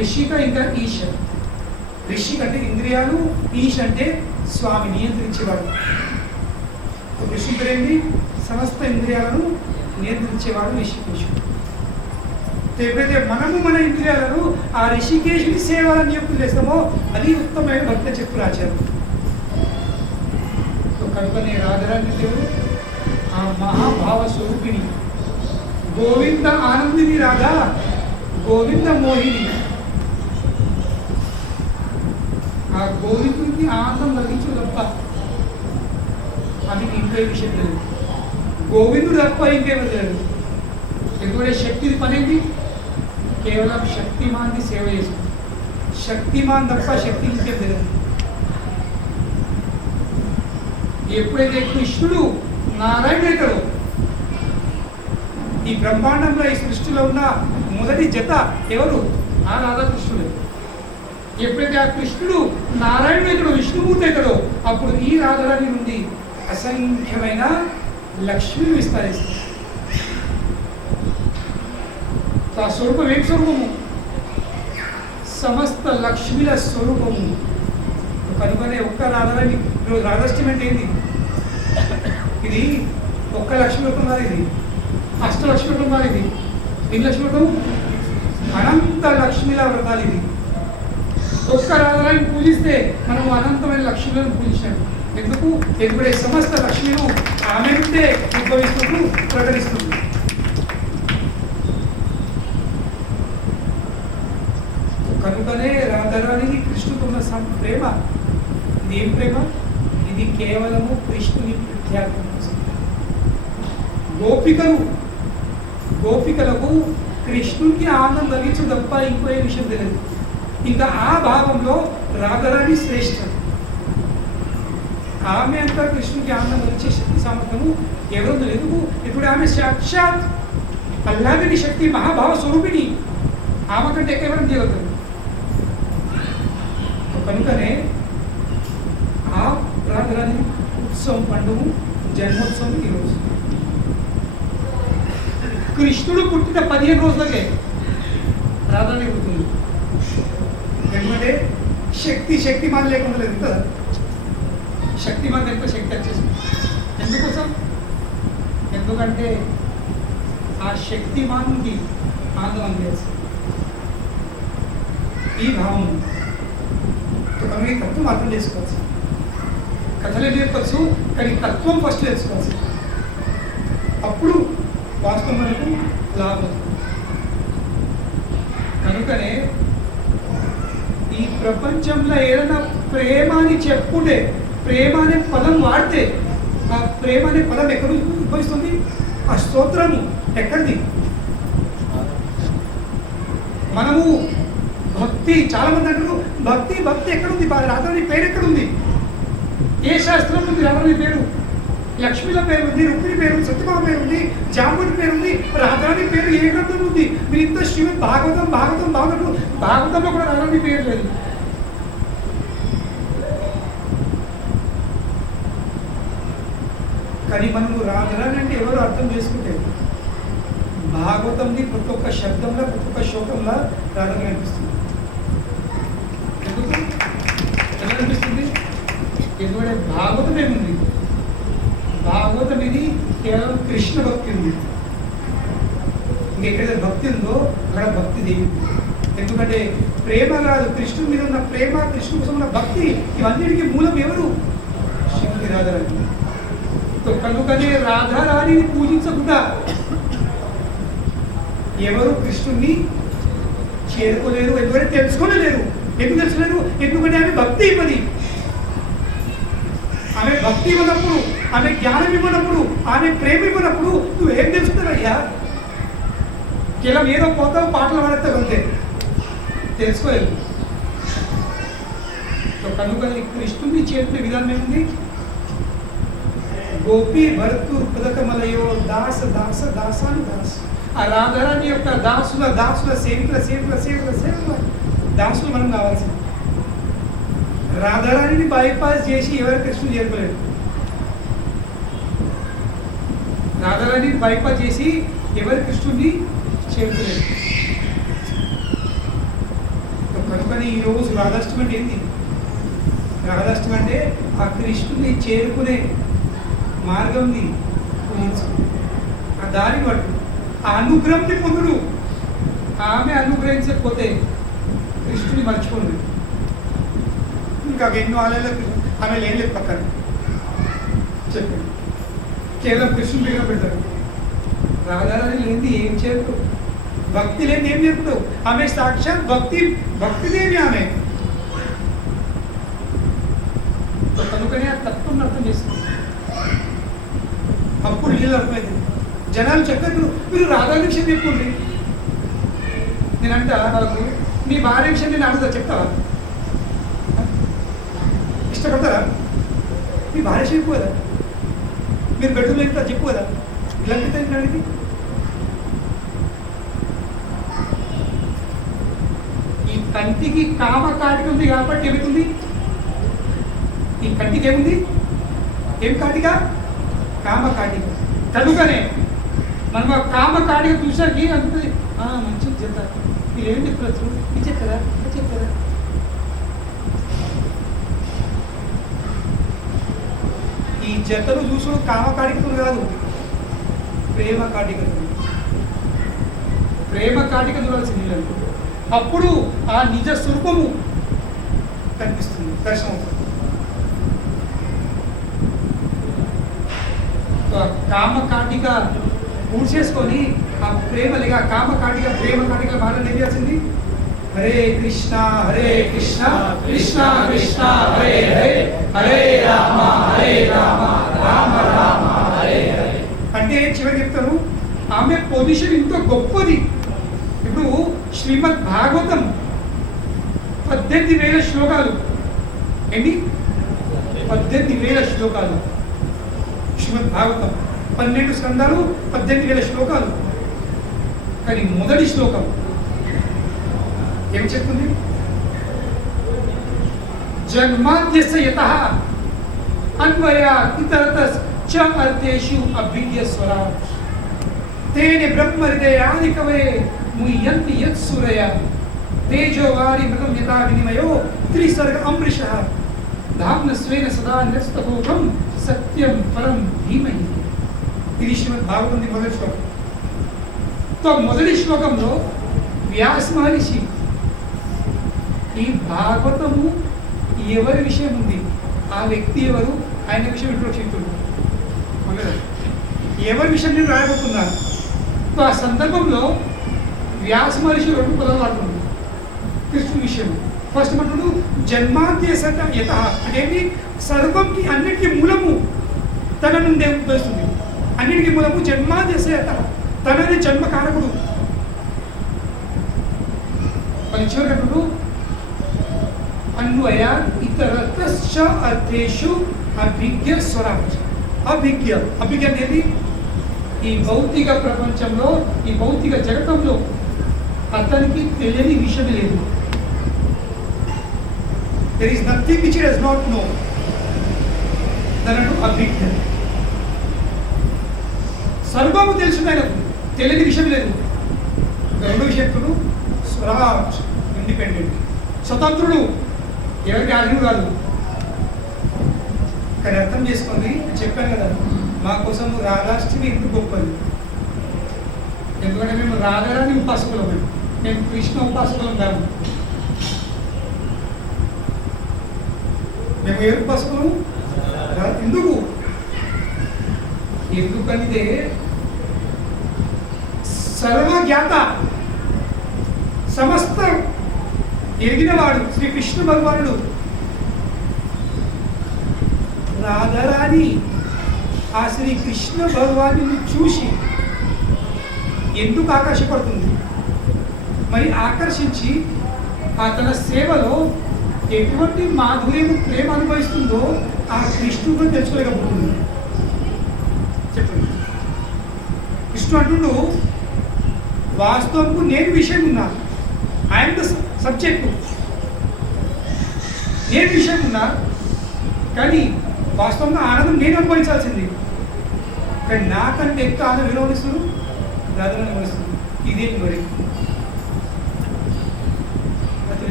ఋషిక ఇంకా ఈశ. ఋషిక్ అంటే ఇంద్రియాలు, ఈశ్ అంటే స్వామి నియంత్రించేవాడు. కృష్ణుని పేరేంటి? సమస్త ఇంద్రియాలను నియంత్రించేవాడు ఋషికేశుడు. ఎప్పుడైతే మనము మన ఇంద్రియాలను ఆ ఋషికేశుని సేవల నియుక్తులు చేస్తామో అది ఉత్తమమైన భక్తి చెప్పు రాచారు. కనుకనే రాజరాజు దేవుడు ఆ మహాభావ స్వరూపిణి గోవింద ఆనందిని రాగా గోవింద మోహిని. ఆ గోవిందుడికి ఆనందం కలిగించు తప్ప ఆమెకి ఇంకో విషయం లేదు. గోవిందుడు తప్ప ఇంకేమీ లేదు. ఎందుకంటే శక్తిది పనేంటి? కేవలం శక్తిమాన్ని సేవ చేసుకుంది. శక్తిమాన్ తప్ప శక్తి ఇంకేం లేదు. ఎప్పుడైతే కృష్ణుడు నారాయణుడు ఈ బ్రహ్మాండంలో ఈ సృష్టిలో ఉన్న మొదటి జత ఎవరు? ఆ రాధాకృష్ణుడు. ఎప్పుడైతే ఆ కృష్ణుడు నారాయణుడు అవుతాడో, విష్ణుమూర్తి అవుతాడో అప్పుడు ఈ రాధారాణి నుండి అసంఖ్యమైన లక్ష్మిని విస్తరిస్తుంది. ఆ స్వరూపం ఏం స్వరూపము? సమస్త లక్ష్మిల స్వరూపము. కనుకనే ఒక్క రాధారాణి ఈరోజు రాధాష్టమి అంటే ఏంది? ఇది ఒక్క లక్ష్మి రూపం కాదు, ఇది అష్టలక్ష్మి రూపం కాదు, ఇది ఎన్ని లక్ష్మి రూపం? అనంత లక్ష్మిల వ్రతాలు. ఇది ఒక్క రాధారాణి పూజిస్తే మనం అనంతమైన లక్ష్మిలను పూజించాడు. ఎందుకు? ఎందుకంటే సమస్త లక్ష్మిను ఆమె నుండే ఉద్భవిస్తూ ప్రకటిస్తుంది. కనుకనే రాధారాణికి కృష్ణుడు ఉన్న ప్రేమ ఇది ఏం ప్రేమ? ఇది కేవలము కృష్ణుని ప్రత్యాగం. గోపికలకు కృష్ణుడికి ఆనందం కలిగించు తప్ప ఇంకో ఏ విషయం తెలియదు. ఇంకా ఆ భావంలో రాధారాణి శ్రేష్ఠ. ఆమె అంతా కృష్ణుడికి ఆనందం కలిగించే శక్తి సామర్థ్యము ఎవరు లేదు. ఇప్పుడు ఆమె సాక్షాత్ అల్లాగని శక్తి, మహాభావ స్వరూపిణి. ఆమె కంటే కేవలం చేయగలుగుతుంది. కనుకనే ఆ రాధారాణి ఉత్సవం పండుగ జన్మోత్సవం ఈరోజు. కృష్ణుడు పుట్టిన 15 రోజులకే రాధారాణి పుట్టింది. ఎందుకంటే శక్తిమాన్ లేకుండా లేదు కదా. శక్తిమాన్ ఎంత శక్తి వచ్చేసింది. ఎందుకోసం? ఎందుకంటే ఆ శక్తిమాన్కి ఆనందం చేస్తుంది. ఈ భావం కనుక తత్వం అర్థం చేసుకోవచ్చు. కథలే నేర్పచ్చు, కానీ తత్వం ఫస్ట్ తెలుసుకోవచ్చు. అప్పుడు వాస్తవం మనకు లాభం. కనుకనే ఈ ప్రపంచంలో ఏదైనా ప్రేమ అని చెప్పుకుంటే, ప్రేమ అనే పదం వాడితే ఆ ప్రేమ అనే పదం ఎక్కడ ఉద్భవిస్తుంది? ఆ స్తోత్రము ఎక్కడిది? మనము భక్తి, చాలా మంది అంటారు భక్తి ఎక్కడుంది? రాధారాణి పేరు ఎక్కడుంది? ఏ శాస్త్రం ఉంది రాధారాణి పేరు? లక్ష్మిల పేరు ఉంది, రుక్మిణి పేరు, సత్యభామ పేరు ఉంది, జాంబుడి పేరు ఉంది, రాధారాణి పేరు ఏ గ్రంథం ఉంది? మీరు ఇంత శ్రీమద్ భాగవతంలో కూడా రాధారాణి పేరు లేదు. కానీ మనము రాధారాణి అంటే ఎవరు అర్థం చేసుకుంటే భాగవతంని ప్రతి ఒక్క శబ్దంలో, ప్రతి ఒక్క శ్లోకంలో రాధారాణి అనిపిస్తుంది. ఎందుకు ఎలా అనిపిస్తుంది? ఎందుకంటే భాగవతం ఏముంది? భాగవతం ఇది కేవలం కృష్ణ భక్తి ఉంది. ఇంకెక్కడైతే భక్తి ఉందో అక్కడ భక్తి దేవి. ఎందుకంటే ప్రేమ కాదు, కృష్ణుడి మీద ఉన్న ప్రేమ, కృష్ణుడి కోసం ఉన్న భక్తి, ఇవన్నిటికీ మూలం ఎవరు? శ్రీమతి రాధారాణి. కనుకనే రాధారాణిని పూజించకుండా ఎవరు కృష్ణుడిని చేరుకోలేరు, ఎందుకంటే తెలుసుకోలేరు. ఎందుకు తెలుసుకోలేరు? ఎందుకంటే ఆమె భక్తి ఇవ్వది. ఆమె భక్తి ఇవ్వనప్పుడు, ఆమె జ్ఞానం ఇవ్వనప్పుడు, ఆమె ప్రేమ ఇవ్వనప్పుడు నువ్వేం తెలుసుకున్నావయ్యా? కేవలం ఏదో పోతావు, పాటలు పాడతావు అంతే, తెలుసుకోలేదు. కనుక కృష్ణుడిని చేరుకునే విధానం ఏముంది? గోపి భర్తు పదకమలయో దాస దాస దాసాను దాస్. ఆ రాధారాణి యొక్క దాసుల దాసుల సేవకుల సేవకుల సేవకుల సేవకుల దాసులు మనం కావాల్సింది. రాధారాణిని బైపాస్ చేసి ఎవరు కృష్ణుడు చేరుకోలేరు. రాధారాణిని బైపాస్ చేసి ఎవరు కృష్ణుడిని చేరుకోలేరు. కనుకని ఈరోజు రాధాష్టమి అంటే ఏంటి? రాధాష్టమి అంటే ఆ కృష్ణుడిని చేరుకునే మార్గంని ఆ దారి పట్టు, ఆ అనుగ్రహంని పొందుడు. ఆమె అనుగ్రహించకపోతే కృష్ణుని మర్చిపోండి. ఇంకా ఎన్నో ఆలయాలకు ఆమె లేదు పక్కన చెప్పండి, కేవలం కృష్ణుని దగ్గర పెడతారు. రాధారాణి లేని ఏం చేయరు, భక్తి లేని ఏం చేరుకుంటావు? ఆమె సాక్షాత్ భక్తిదేవి ఆమె. కనుకనే ఆ తత్వం అర్థం చేస్తుంది. అప్పుడు నీళ్ళు అర్థమైంది. జనాలు చెప్పారు, మీరు రాధాని విషయం చెప్పుకోండి. నేనంట వాళ్ళకు, నీ భార్య విషయం నేను అడుగుతా, చెప్తావా? ఇష్టపడతారా? మీ భార్య చెప్పు కదా, మీరు బెడ్రూమ్లో ఎంత చెప్పు కదా, ఇలా అడిగి. ఈ కంటికి కామ కాటిక ఉంది కాబట్టి ఏమవుతుంది? ఈ కంటికి ఏముంది? ఏం కాటిక? కామ కాటిక. కనుకనే మనం ఆ కామ కాటిక చూసాకి అంతే మంచిది చెప్తారు. మీరు ఏం చెప్తారు? ఇది చెప్తారా, ఇది చెప్తారా? ఈ జతలు చూసుడు కామ కాటికలు కాదు, ప్రేమ కాటికలు. ప్రేమ కాటిక చూడాల్సింది. అప్పుడు ఆ నిజ స్వరూపము కనిపిస్తుంది, దర్శనం అవుతుంది. కామ కాటిక పూడ్చేసుకొని ఆ ప్రేమ లేక కామ కాటిక ప్రేమ కాటిక బాగా నెయ్యాల్సింది. హరే కృష్ణ హరే కృష్ణ కృష్ణ కృష్ణ హరే హరే హరే రామ రామ రామ హరే హరే. అంటే చివరి చెప్తాను, ఆమె పొజిషన్ ఇంత గొప్పది. ఇప్పుడు శ్రీమద్ భాగవతం 18,000 శ్లోకాలు. ఏంటి? 18,000 శ్లోకాలు. శ్రీమద్ భాగవతం 12 స్కందాలు, 18,000 శ్లోకాలు. కానీ మొదటి శ్లోకం ఏమి చెప్తుంది? జన్మాద్యస్య యతః అన్వయాత్ ఇతరతః చ అర్థేషు అభిజ్ఞ స్వరాట్ తేనే బ్రహ్మ హృదయాని కవయే ముహ్యంతి యత్సురయ తేజోవారి మృతం యథా వినిమయో త్రిసర్గ అమృషః ధామ్న స్వేన సదా న్యస్తభూతం సత్యం పరం ధీమహి. ఇది శ్రీమద్ భాగవతం మొదటి శ్లోకం. తో మొదటి శ్లోకంలో వ్యాస మహర్షి ఈ భాగవతము ఎవరి విషయం ఉంది, ఆ వ్యక్తి ఎవరు, ఆయన విషయం ఇంట్రొడక్షన్ ఎవరి విషయం నేను రాయబోతున్నాను. సో ఆ సందర్భంలో వ్యాస మహర్షి 2 పదాలు వాడుతుంది కృష్ణుని విషయం. ఫస్ట్ మనడు జన్మాద్యసత యత అంటే ఏంటి? సర్వంకి అన్నిటికీ మూలము తన నుండే ఉద్భవిస్తుంది. అన్నిటికీ మూలము జన్మాద్యస యత, తనని జన్మకారకుడు. మళ్ళీ చివరికప్పుడు అన్వయ ఇతరతశ్చ అర్థేషు అభిజ్ఞ స్వరాట్. అభిజ్ఞ అనేది ఈ భౌతిక ప్రపంచంలో, ఈ భౌతిక జగతంలో అతనికి తెలియని విషయం లేదు. There is nothing which he does not know. దాని అభిజ్ఞ. సర్వము తెలుసు ఆయనకు, తెలియని విషయం లేదు. రెండో విషయంలో స్వరాజ్, ఇండిపెండెంట్, స్వతంత్రుడు, ఎవరికి ఆధీనుడు కాదు. కానీ అర్థం చేసుకోండి, చెప్పాను కదా మా కోసం రాధాష్టమి ఎందుకు గొప్పది. ఎందుకంటే మేము రాధారాణి ఉపాసకులం, మేము కృష్ణ ఉపాసకులం కాదు. మేము ఏ ఉపాసకులము? ఎందుకంటే సర్వజ్ఞాత, సమస్త ఎరిగినవాడు శ్రీకృష్ణ భగవానుడు. రాధారాణి ఆ శ్రీ కృష్ణ భగవాను చూసి ఎందుకు ఆకర్షపడుతుంది? మరి ఆకర్షించి ఆ తన సేవలో ఎటువంటి మాధుర్యము ప్రేమ అనుభవిస్తుందో ఆ కృష్ణుడు తెలుసుకోలేకపోతుంది. చెప్పండి. కృష్ణుడు అంటుండు, వాస్తవంకు నేను విషయం ఉన్నా, ఐఎమ్ ద సబ్జెక్టు, నేను విషయం ఉన్నా, కానీ వాస్తవంగా ఆనందం నేను అనుభవించాల్సింది. కానీ నాకంటే ఎక్కువ ఆనందం విలువనిస్తుంది, రాధను అనుభవిస్తుంది. ఇదేంటి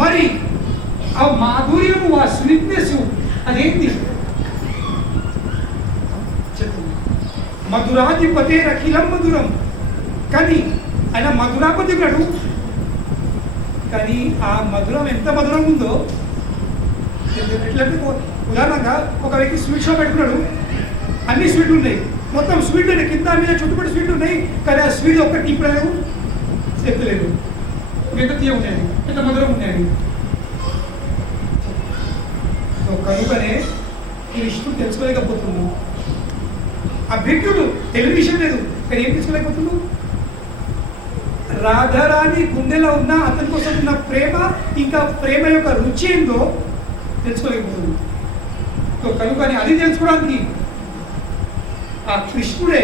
మరి ఆ మాధుర్యము, ఆ స్వీట్నెస్ అదేంటి? చెప్పండి. మధురాధిపతే అఖిలం మధురం. కానీ ఆయన మధురాపతి ఉన్నాడు, కానీ ఆ మధురం ఎంత మధురం ఉందో ఎట్లంటే, ఉదాహరణగా ఒక వ్యక్తి స్వీట్ షాప్ పెట్టుకున్నాడు, అన్ని స్వీట్లు ఉన్నాయి, మొత్తం స్వీట్ ఉన్నాయి, కింద మీద చుట్టుపక్కల స్వీట్లు ఉన్నాయి, కానీ ఆ స్వీట్ ఒక్కటి ఇప్పుడు చెప్తలేదు, ఎంత తీయ ఉన్నాయి, ఎంత మధురం ఉన్నాయి. సో కనుకనే ఈ విషయం తెలుసుకోలేకపోతున్నాడు. అభ్యర్థుడు టెలివిజన్ లేదు, కానీ ఏం తెలుసుకోలేకపోతున్నాడు? రాధారాణి గుండెలో ఉన్న అతని కోసం ఉన్న ప్రేమ, ఇంకా ప్రేమ యొక్క రుచి ఏందో తెలుసుకోలేకపోతుంది. సో కనుకని అది తెలుసుకోవడానికి ఆ కృష్ణుడే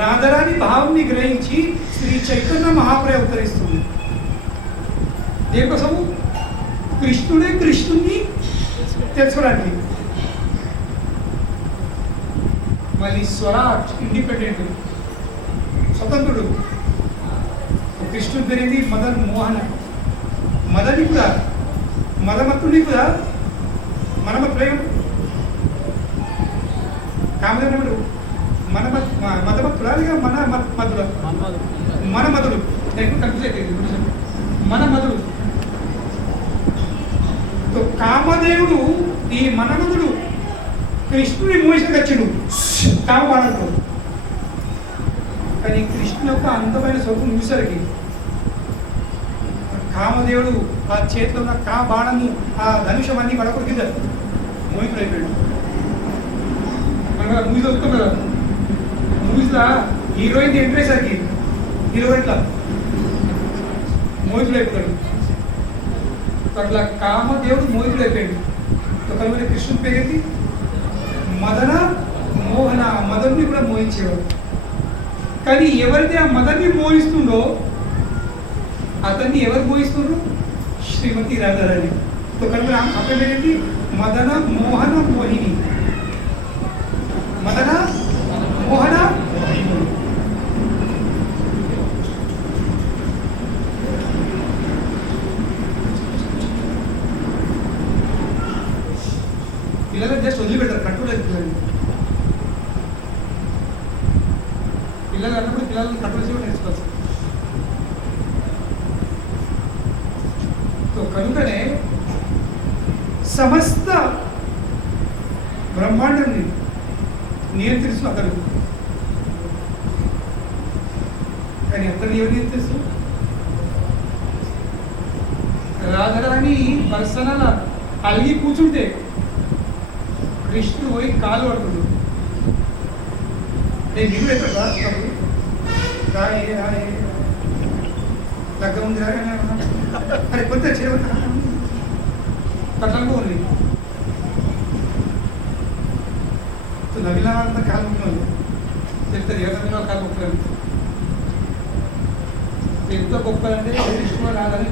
రాధారాణి భావాన్ని గ్రహించి శ్రీ చైతన్య మహాప్రయ అవతరిస్తుంది. దేనికోసము? కృష్ణుడే కృష్ణుని తెలుసుకోవడానికి. మళ్ళీ స్వరాజ్ ఇండిపెండెంట్, స్వతంత్రుడు. కృష్ణుడు పేరేంది? మదన్ మోహన. మదని కూడా మదమత్తుడి కూడా మనమత్తుడు, కామదేవుడు మదమత్తుడా లేక మధుడు? మనమధుడు. కన్ఫ్యూజ్ అయితే మనమధుడు. కామదేవుడు ఈ మనమధుడు కృష్ణుని మోహించక వచ్చాడు కామబాణంతో. కానీ కృష్ణుని యొక్క అందమైన స్వరూపం చూసరికి కామదేవుడు ఆ చేతిలో ఉన్న బాణము, ఆ ధనుషం అన్ని కడపడు కింద మోహితుడైపోయాడు. మనం మూవీలో వస్తాం కదా, మూవీస్లో హీరోయిన్ ఎంట్రీ సరికి హీరో ఇట్లా మోహితుడైపోతాడు. అట్లా కామదేవుడు మోహితుడైపోయాడు. కనుక కృష్ణుడి పేరేంటి? మదన మోహన. మదన్ని కూడా మోహించేవాడు. కానీ ఎవరైతే ఆ మదన్ని మోహిస్తుండో అతన్ని ఎవరు మోహిస్తున్నారు? శ్రీమతి రాధారాణి. కనుక అక్కడ ఏంటి? మదన మోహన మోహిని. మదన మోహన పిల్లలకు జస్ట్ వదిలిపెడతారు, కంట్రోల్ అవుతుంది. పిల్లలు అన్నప్పుడు పిల్లలను కంట్రోల్ చేయడం నేర్చుకోవచ్చు. కనుకనే సమస్త బ్రహ్మాండాన్ని నియంత్రిస్తూ అతడు. కానీ అతను ఎవరు నియంత్రిస్తూ? రాధారాణి పర్సనల్ అలిగి కూర్చుంటే కృష్ణుడు పోయి కాలు పడుతుంది. నేను నీళ్ళు ఎక్కడ రాయే రాయే దగ్గర ఉంది రాయే అరే కొంత కట్లకు ఉంది. నవీన కాలు ముఖ్యం తెలుస్తుంది, ఎవరైనా కాలు ముఖ్యం. ఎంత గొప్ప అంటే కృష్ణుడు రాదని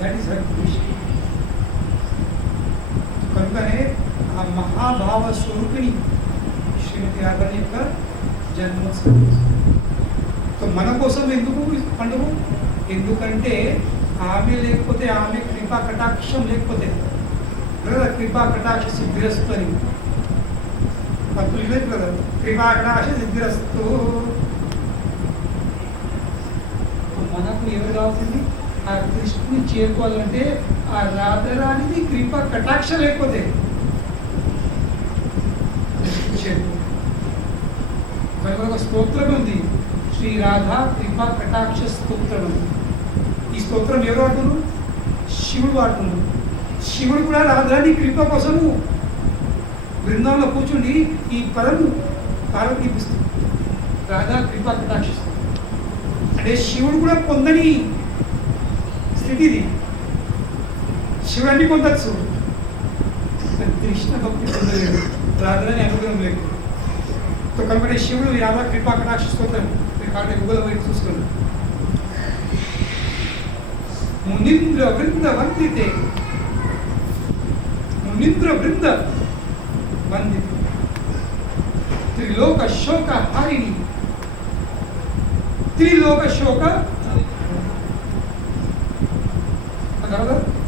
దట్ ఈస్ విషయం. కనుకనే ఆ మహాభావ స్వరూపిణి శ్రీమతి రాధారాణి యొక్క జన్మోత్సవం. మన కోసం ఎందుకు పండుగ? ఎందుకంటే ఆమె లేకపోతే, ఆమె కృపా కటాక్షం లేకపోతే కదా, కృపా కటాక్ష సిద్ధిరస్తు అని భక్తులు లేదు కదా, కృపా కటాక్ష సిద్ధిరస్తు. మనకు ఎవరు కావాల్సింది? ఆ కృష్ణుని చేరుకోవాలంటే ఆ రాధారాణిది కృపా కటాక్ష లేకపోతే కనుక ఒక స్తోత్రం ఉంది, శ్రీ రాధా కృపా కటాక్ష స్తోత్రం. ఈ స్తోత్రం ఎవరు వాడుతున్నారు? శివుడు వాడుతున్నారు. శివుడు కూడా రాధాని కృప కోసము బృందావనంలో కూర్చుండి ఈ పదము పార్వతీపిస్తుంది. రాధా కృప కటాక్షిస్తుంది. అంటే శివుడు కూడా పొందని స్థితి ఇది. శివుడు అన్ని పొందచ్చు, కృష్ణ భక్తి పొందలేదు, రాధని అనుగ్రహం లేదు. కనుక శివుడు ఈ రాధా కృపా కటాక్ష స్తోత్రం మీరు కాకపోతే గూగుల్ వైపు చూస్తున్నారు. మునీంద్ర బృంద వందితే, మునీంద్ర బృంద వందితే, త్రిలోక శోక హారిణి, త్రిలోక శోక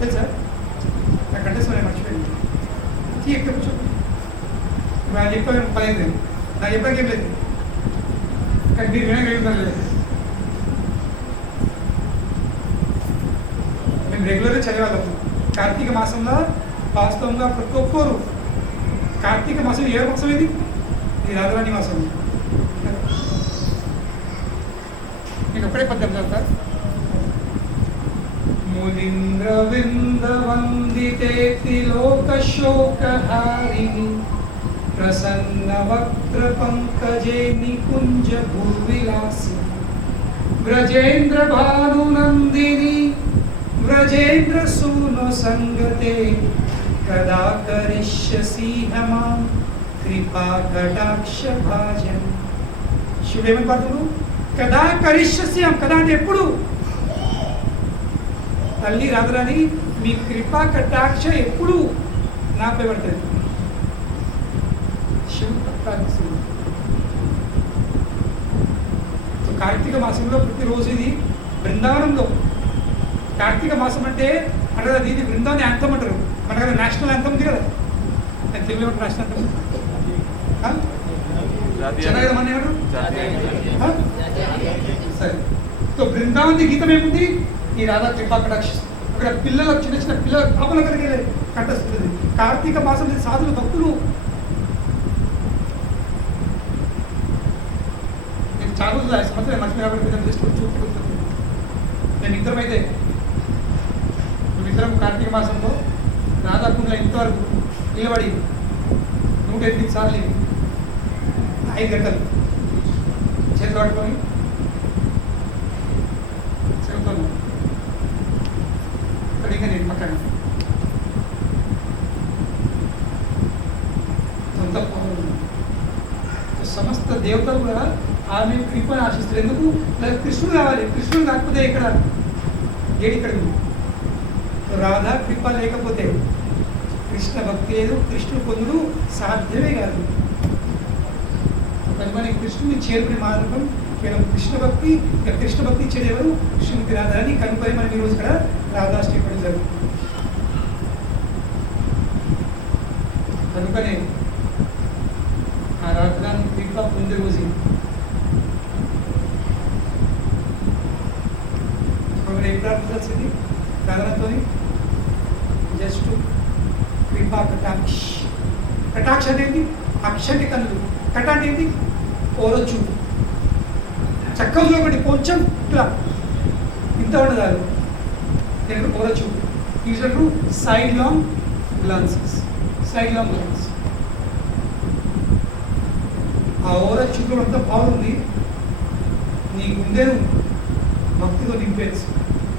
తెలుసా? నా కంటెస్ట్ మర్చిపోయింది. ఎక్కడ కూర్చో నాకు చెప్పాను 15 నాకు చెప్పాకేం లేదు, కానీ మీరు వినగలుగుతారు లేదు. మేము రెగ్యులర్గా చదివాళ్ళము. కార్తీక మాసంలో వాస్తవంగా ప్రతి ఒక్కరు కార్తీక మాసం ఏ మాసం ఇది? ఇది రాధరాణి మాసం. నేను ఒక్కడే పద్యం చదువుతా. మునీంద్ర వింద వందితే త్రిలోక శోకహారిణి, ప్రసన్న వక్త్ర పంకజే నికుంజ భూవిలాసి, వ్రజేంద్ర భానునందిని వ్రజేంద్ర సూను సంగతే, కదా కరిష్యసి హమాం కృపా కటాక్ష భాజన్. శివుడు ఏమని పాడుతుడు? కదా కరిష్యసి. కదా అంటే ఎప్పుడు? తల్లి రాధరాని మీ కృపా కటాక్ష ఎప్పుడు నాపై పడుతుంది. శివుడు ప్రార్థిస్తుంది. కార్తీక మాసంలో ప్రతిరోజు ఇది బృందావనంలో కార్తీక మాసం అంటే అంటారు కదా, ఇది బృందావని యాంతం అంటారు. మన కదా నేషనల్ యాంతం ఉంది కదా, తెలుగులో నేషనల్ యాంతం జనగణమని ఏమంటారు? సరే, సో బృందావని గీతం ఏముంది? ఈ రాధా కృపా కటాక్షిస్తుంది. అక్కడ పిల్లలకు చిన్న చిన్న పిల్లల పాపల కలిగే కంటస్తుంది. కార్తీక మాసం సాధులు భక్తులు నేను చాలా రోజులు సంవత్సరం మర్చిపోయిన చూపుతుంది. నేను ఇద్దరమైతే మేమిద్దరం కార్తీక మాసంలో రాధాకుండలో ఇంతవరకు నిలబడి 108 సార్లు 5 గంటలు చేతులు పట్టుకొని చెబుతున్నాను. ఇక్కడ ఇంకా నేను పక్కన సొంత సమస్త దేవతలు కూడా ఆమె కృపను ఆశిస్తారు. ఎందుకు? కృష్ణుడు కావాలి. కృష్ణుడు కాకపోతే ఇక్కడ ఏడు ఇక్కడ ఉంది. రాధా కృప లేకపోతే కృష్ణ భక్తి లేదు, కృష్ణుడు పొందుడు సాధ్యమే కాదు. మనకి కృష్ణుని చేరుకునే మార్గం కేవలం కృష్ణ భక్తి. ఇక కృష్ణ భక్తి ఇచ్చేది ఎవరు? కృష్ణుడికి రాధాని కనుకొని మనం ఈరోజు ఇక్కడ రాధాష్టమి కూడా జరుగుతుంది. కనుకనే ఆ రాధాని కృప పొందే రోజు ఏం ప్రార్థించాల్సింది? రాధాతో జస్ట్ కృపా కటాక్ష. కటాక్ష అనేది అక్షంటి కన్నులు, కట అంటే ఏంటి? ఓరొచ్చు చక్కగా ఒకటి కొంచెం ఇట్లా ఇంత ఉండదాలు నేను ఓరొచ్చు use side long glances. Side long glance ఆ ఓరొచ్చులో అంతా బాగుంది. నీ గుండెను భక్తితో నింపేసి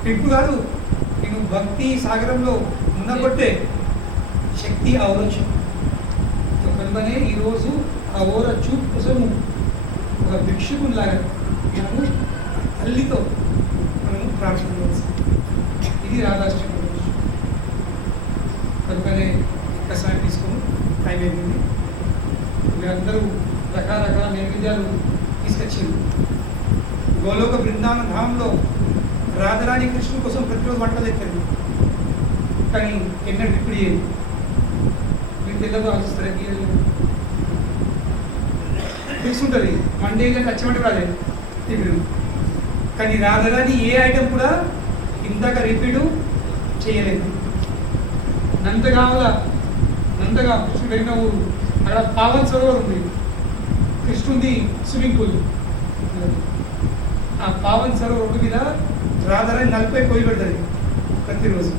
నింపు కాదు, నేను భక్తి సాగరంలో ఉన్నబట్టే శక్తి ఆ ఓరొచ్చు. కనుకనే ఈరోజు ఆ ఓరొచ్చు కోసము ఒక భిక్షుకునిలాగా మనము తల్లితో మనము ప్రార్థన చేస్తాం. ఇది రాధాష్టమి రోజు. కనుకనే ఒక్కసారి తీసుకొని టైం అయిపోయింది. మీరందరూ రకరకాల నైవేద్యాలు తీసుకొచ్చింది. గోలోక బృందావన ధామంలో రాధారాణి కృష్ణుడి కోసం ప్రతిరోజు వంటలు తెచ్చారు. కానీ ఎన్నడూ ఇప్పుడు ఏది మీరు పిల్లలు ఆలోచిస్తారు. తెలుసుంటుంది మండే ఖచ్చితంగా రాలే ఇప్పుడు. కానీ రాధారాణి ఏ ఐటెం కూడా ఇందాక రిపీట్ చేయలేదు. నందగామల కృష్ణుడు వెళ్ళిన ఊరు, అక్కడ పావన్ సరోవర్ ఉంది, కృష్ణుడి స్విమ్మింగ్ పూల్. ఆ పావన్ సరోవర్ మీద రాధారాణి 40 పొయ్యి పెడుతుంది ప్రతిరోజు.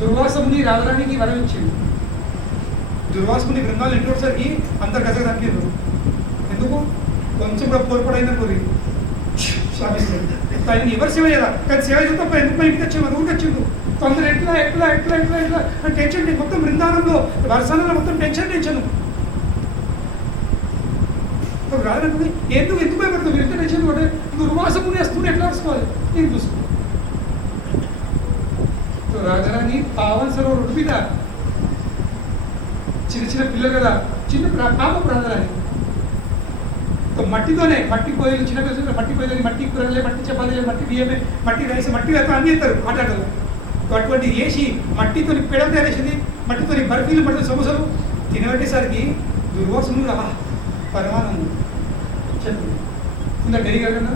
దుర్వాసముని రాజధానికి వరం ఇచ్చింది. దుర్వాసముని బృందాలు ఇంటోసరికి అందరు గజ తప్పారు. ఎందుకు? కొంచెం కూడా పోర్పడైందని కోరి శాపిస్తుంది. ఆయన ఎవరు సేవ చేయాలి? కానీ సేవ చేస్తే తప్ప ఎందుకు ఇంటికి వచ్చాము? ఊరికి వచ్చిండు. తొందర ఎట్లా ఎట్లా ఎట్లా ఎట్లా ఎట్లా అని టెన్షన్. మొత్తం బృందావనంలో వర్షాలలో మొత్తం టెన్షన్. రాజు ఎందుకు భయపడుతుంది? మీరు ఎంత టెన్షన్ పడే దుర్వాసముని వస్తుంది, ఎట్లా వస్తుంది నేను చూసుకో. రాజరాని పావన్ సరోవర్ రోడ్డు మీద చిన్న పిల్లలు కదా, చిన్న పాప రాజరాని మట్టితోనే, మట్టి పొయ్యలు, చిన్న పిల్లలు మట్టి పొయ్యలు, మట్టి కూరలే, మట్టి చపాతీలు, మట్టి బియ్యమే, మట్టి రైస్, మట్టి వేత అన్ని ఇస్తారు ఆటలు. అటువంటి వేసి మట్టితో పెడలు తయారేసింది, మట్టితో బర్ఫీలు, మట్టి సమోసాలు తినబెట్టేసరికి దుర్వాసముడు పరమానందం చెప్పు ఉందా డెరీ కన్నా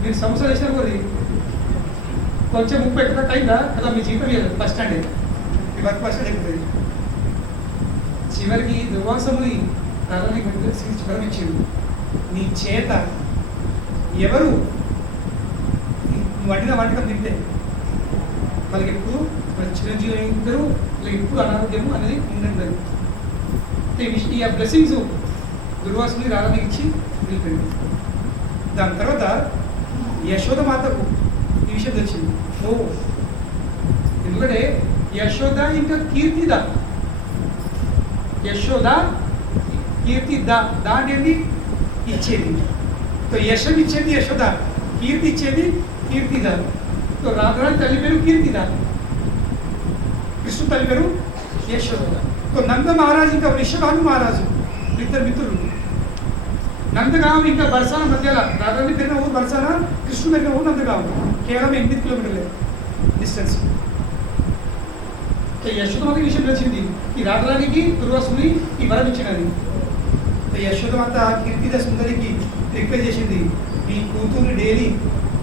మీరు సమోసాలు వేసినారు కొద్ది కొంచెం 30 ఎక్కడ అయిందా కదా మీ జీతం బస్ స్టాండ్ మీ వర్క్ బస్ స్టాండ్ ఎక్కుతుంది. చివరికి దుర్వాసముని రాజానికి వరం ఇచ్చింది, నీ చేత ఎవరు వండిన వంటకం తింటే వాళ్ళకి ఎప్పుడు చిరంజీవి ఉంటారు, ఎప్పుడు అనారోగ్యము అనేది ఉండండి. ఈ బ్లెస్సింగ్స్ దుర్వాసుని రాజానికి ఇచ్చి వెళ్ళిపోయింది. దాని తర్వాత యశోద మాతకు ఈ విషయం తెలిసింది. ఎందుకంటే యశోద ఇంకా కీర్తిద, యశోద కీర్తిద దాన్ని ఇచ్చేది. యశం ఇచ్చేది యశోద, కీర్తి ఇచ్చేది కీర్తిద. రాఘరాని తల్లి పేరు కీర్తిద, కృష్ణు తల్లి పేరు యశోద. నంద మహారాజు ఇంకా వృషభాను మహారాజు ఇద్దరు మిత్రులు. నందగాం ఇంకా బర్సాన మధ్యలో రాజధాని పెరిగిన ఊరు బర్సాన, కృష్ణు పెరిగిన ఊరు నందగాం, కేవలం 8 కిలోమీటర్లే డిస్టెన్స్. యశోదమాత విషయం వచ్చింది, ఈ రాజధానికి దుర్వాసుని ఈ వరం ఇచ్చినది. యశోదమాత కీర్తిద సుందరికి రిక్వెస్ట్ చేసింది, మీ కూతుర్ని డైలీ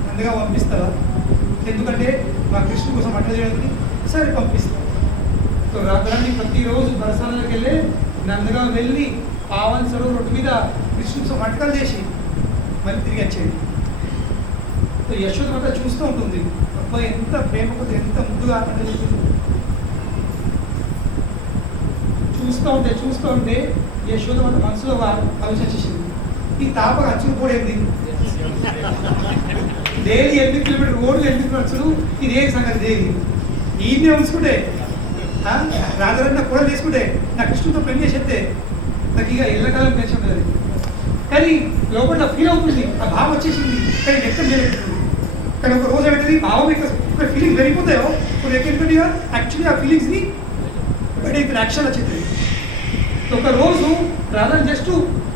నందగా పంపిస్తావా? ఎందుకంటే మా కృష్ణు కోసం అట్లా చేయడానికి. సరే పంపిస్తా. రాజధాని ప్రతిరోజు బరసాలకి వెళ్ళి నందగా వెళ్ళి పావన్ సరోవర్ రోడ్డు మీద కృష్ణుతో వంటకాలు చేసి మళ్ళీ తిరిగి వచ్చేది. యశోదమాత చూస్తూ ఉంటుంది, అబ్బాయి ఎంత ప్రేమతో ఎంత ముద్దుగా అంటే చూస్తూ ఉంటే యశోదమాత మనసులో ఆలోచించేసింది, ఈ తాపక అచ్చులు కూడా ఏంది డైలీ 8 కిలోమీటర్ రోడ్లు 8 కిలోమీటర్లు, ఇది ఏ సంగతి డైలీ ఈయన్నే ఉంచుకుంటే రాజరన్న కూడా తీసుకుంటే నా కృష్ణుతో పెళ్లి చేసేస్తే నాకు ఇక ఎల్లకాలం పెంచి ఉంటుంది. కానీ లోపల ఫీల్ అవుతుంది, ఆ భావం వచ్చేసింది, కానీ వ్యక్తం చేయలేకపోతుంది. కానీ ఒక రోజు ఏమైతుంది, భావం ఇక్కడ ఫీలింగ్స్ పెరిగిపోతాయో ఇప్పుడు ఎక్కడిగా యాక్చువల్లీ ఆ ఫీలింగ్స్ని బయట ఇక్కడ యాక్షన్ వచ్చింది. ఒక రోజు రాజన్ జస్ట్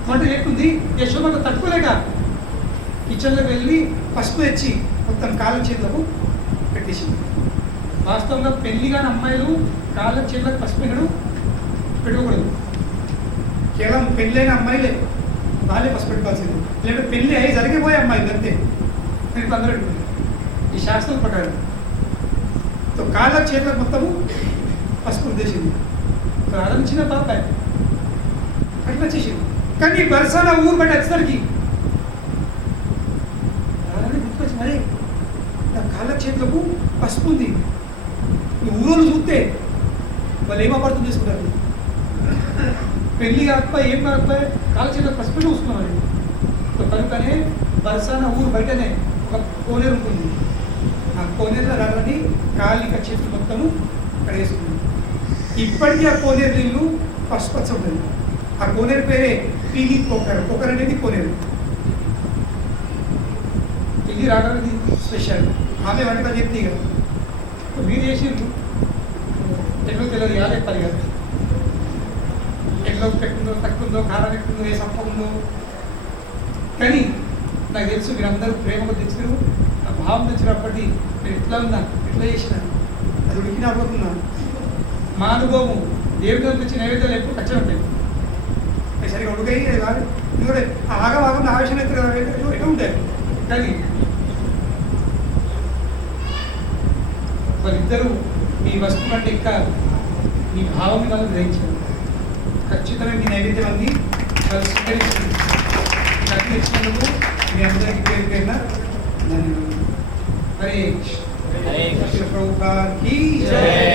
వంట చేస్తుంది, యశోదమాత తట్టుకోలేక కిచెన్లోకి వెళ్ళి పసుపు తెచ్చి మొత్తం కాళ్ళ చేతులకు పెట్టేసింది. వాస్తవంగా పెళ్లి కాని అమ్మాయిలు కాళ్ళ చేతులకు పసుపు పెట్టుకోకూడదు. కేవలం పెళ్ళైన అమ్మాయిలే వాళ్ళే పసుపు పెట్టుకోవాల్సింది, లేదంటే పెళ్ళి అయ్యి జరిగిపోయే అమ్మాయిలు అంతే నేను అందరూ పెట్టుకుంది ఈ శాస్త్రం ప్రకారం. కాళ్ళ చేతులకు మొత్తము పసుపు ఉద్దేశింది. రాజన్ చిన్న పాప అట్లా చేసింది. కానీ బర్సాన ఊరు బట్టి వచ్చేసరికి గుర్తుకొచ్చి మరే నా కాళ్ళ చేతులకు పసుపు ఉంది. ఈ ఊరోళ్ళు చూస్తే వాళ్ళు ఏం అపార్థం చేసుకుంటారు, పెళ్లి కాకపోయి ఏం కాకపోయి కాళ్ళ చేతులకు పసుపు చూసుకున్నారు. కనుకనే బర్సాన ఊరు బయటనే ఒక కోనేరు ఉంటుంది, ఆ కోనేరులో రాలని కాళ్ళ చేతులు మొత్తము కడిగేసుకుంది. ఇప్పటికీ ఆ కోనేరు నీళ్ళు పసుపచ్చ ఉంటుంది. ఆ కోనేరు పేరే పీలి కోకర్. కోకర్ అనేది కోనేరు. ఇది రావడానికి స్పెషల్. ఆమె వంటకాలు చెప్తే కదా మీరు చేసిండ్రు ఎట్లా తెలియదు, యాద చెప్పాలి కదా, ఎట్లా పెట్టుకుందో తక్కువందో కారం ఎక్కుందో ఏ సప్ప ఉందో. కానీ నాకు తెలుసు మీరు అందరూ ప్రేమగా తెచ్చినారు, ఆ భావం తెచ్చినప్పటికీ మీరు ఎట్లా ఉన్నా ఎట్లా చేసినారు అది ఉడికిన అడుగుతున్నాను. మా అనుభవం దేవుడి తెచ్చిన నైవేద్యాలు ఎప్పుడు ఖర్చు ఉంటాయి, సరిగా ఉడికాయి కాదు. ఎందుకంటే ఆగం ఆవేశం అయితే కదా ఎట్లా ఉంటాయి. కానీ వాళ్ళిద్దరూ మీ వస్తువు కంటే ఇంకా మీ భావం వాళ్ళు గ్రహించారు. ఖచ్చితంగా మీ నైవేద్యం అన్ని వాళ్ళు స్వీకరిస్తుంది. ఖర్చు ఇచ్చినందుకు మీ అందరికీ పేరు పేరున ధన్యవాదాలు. హరే కృష్ణ ప్రభుపాకి జై.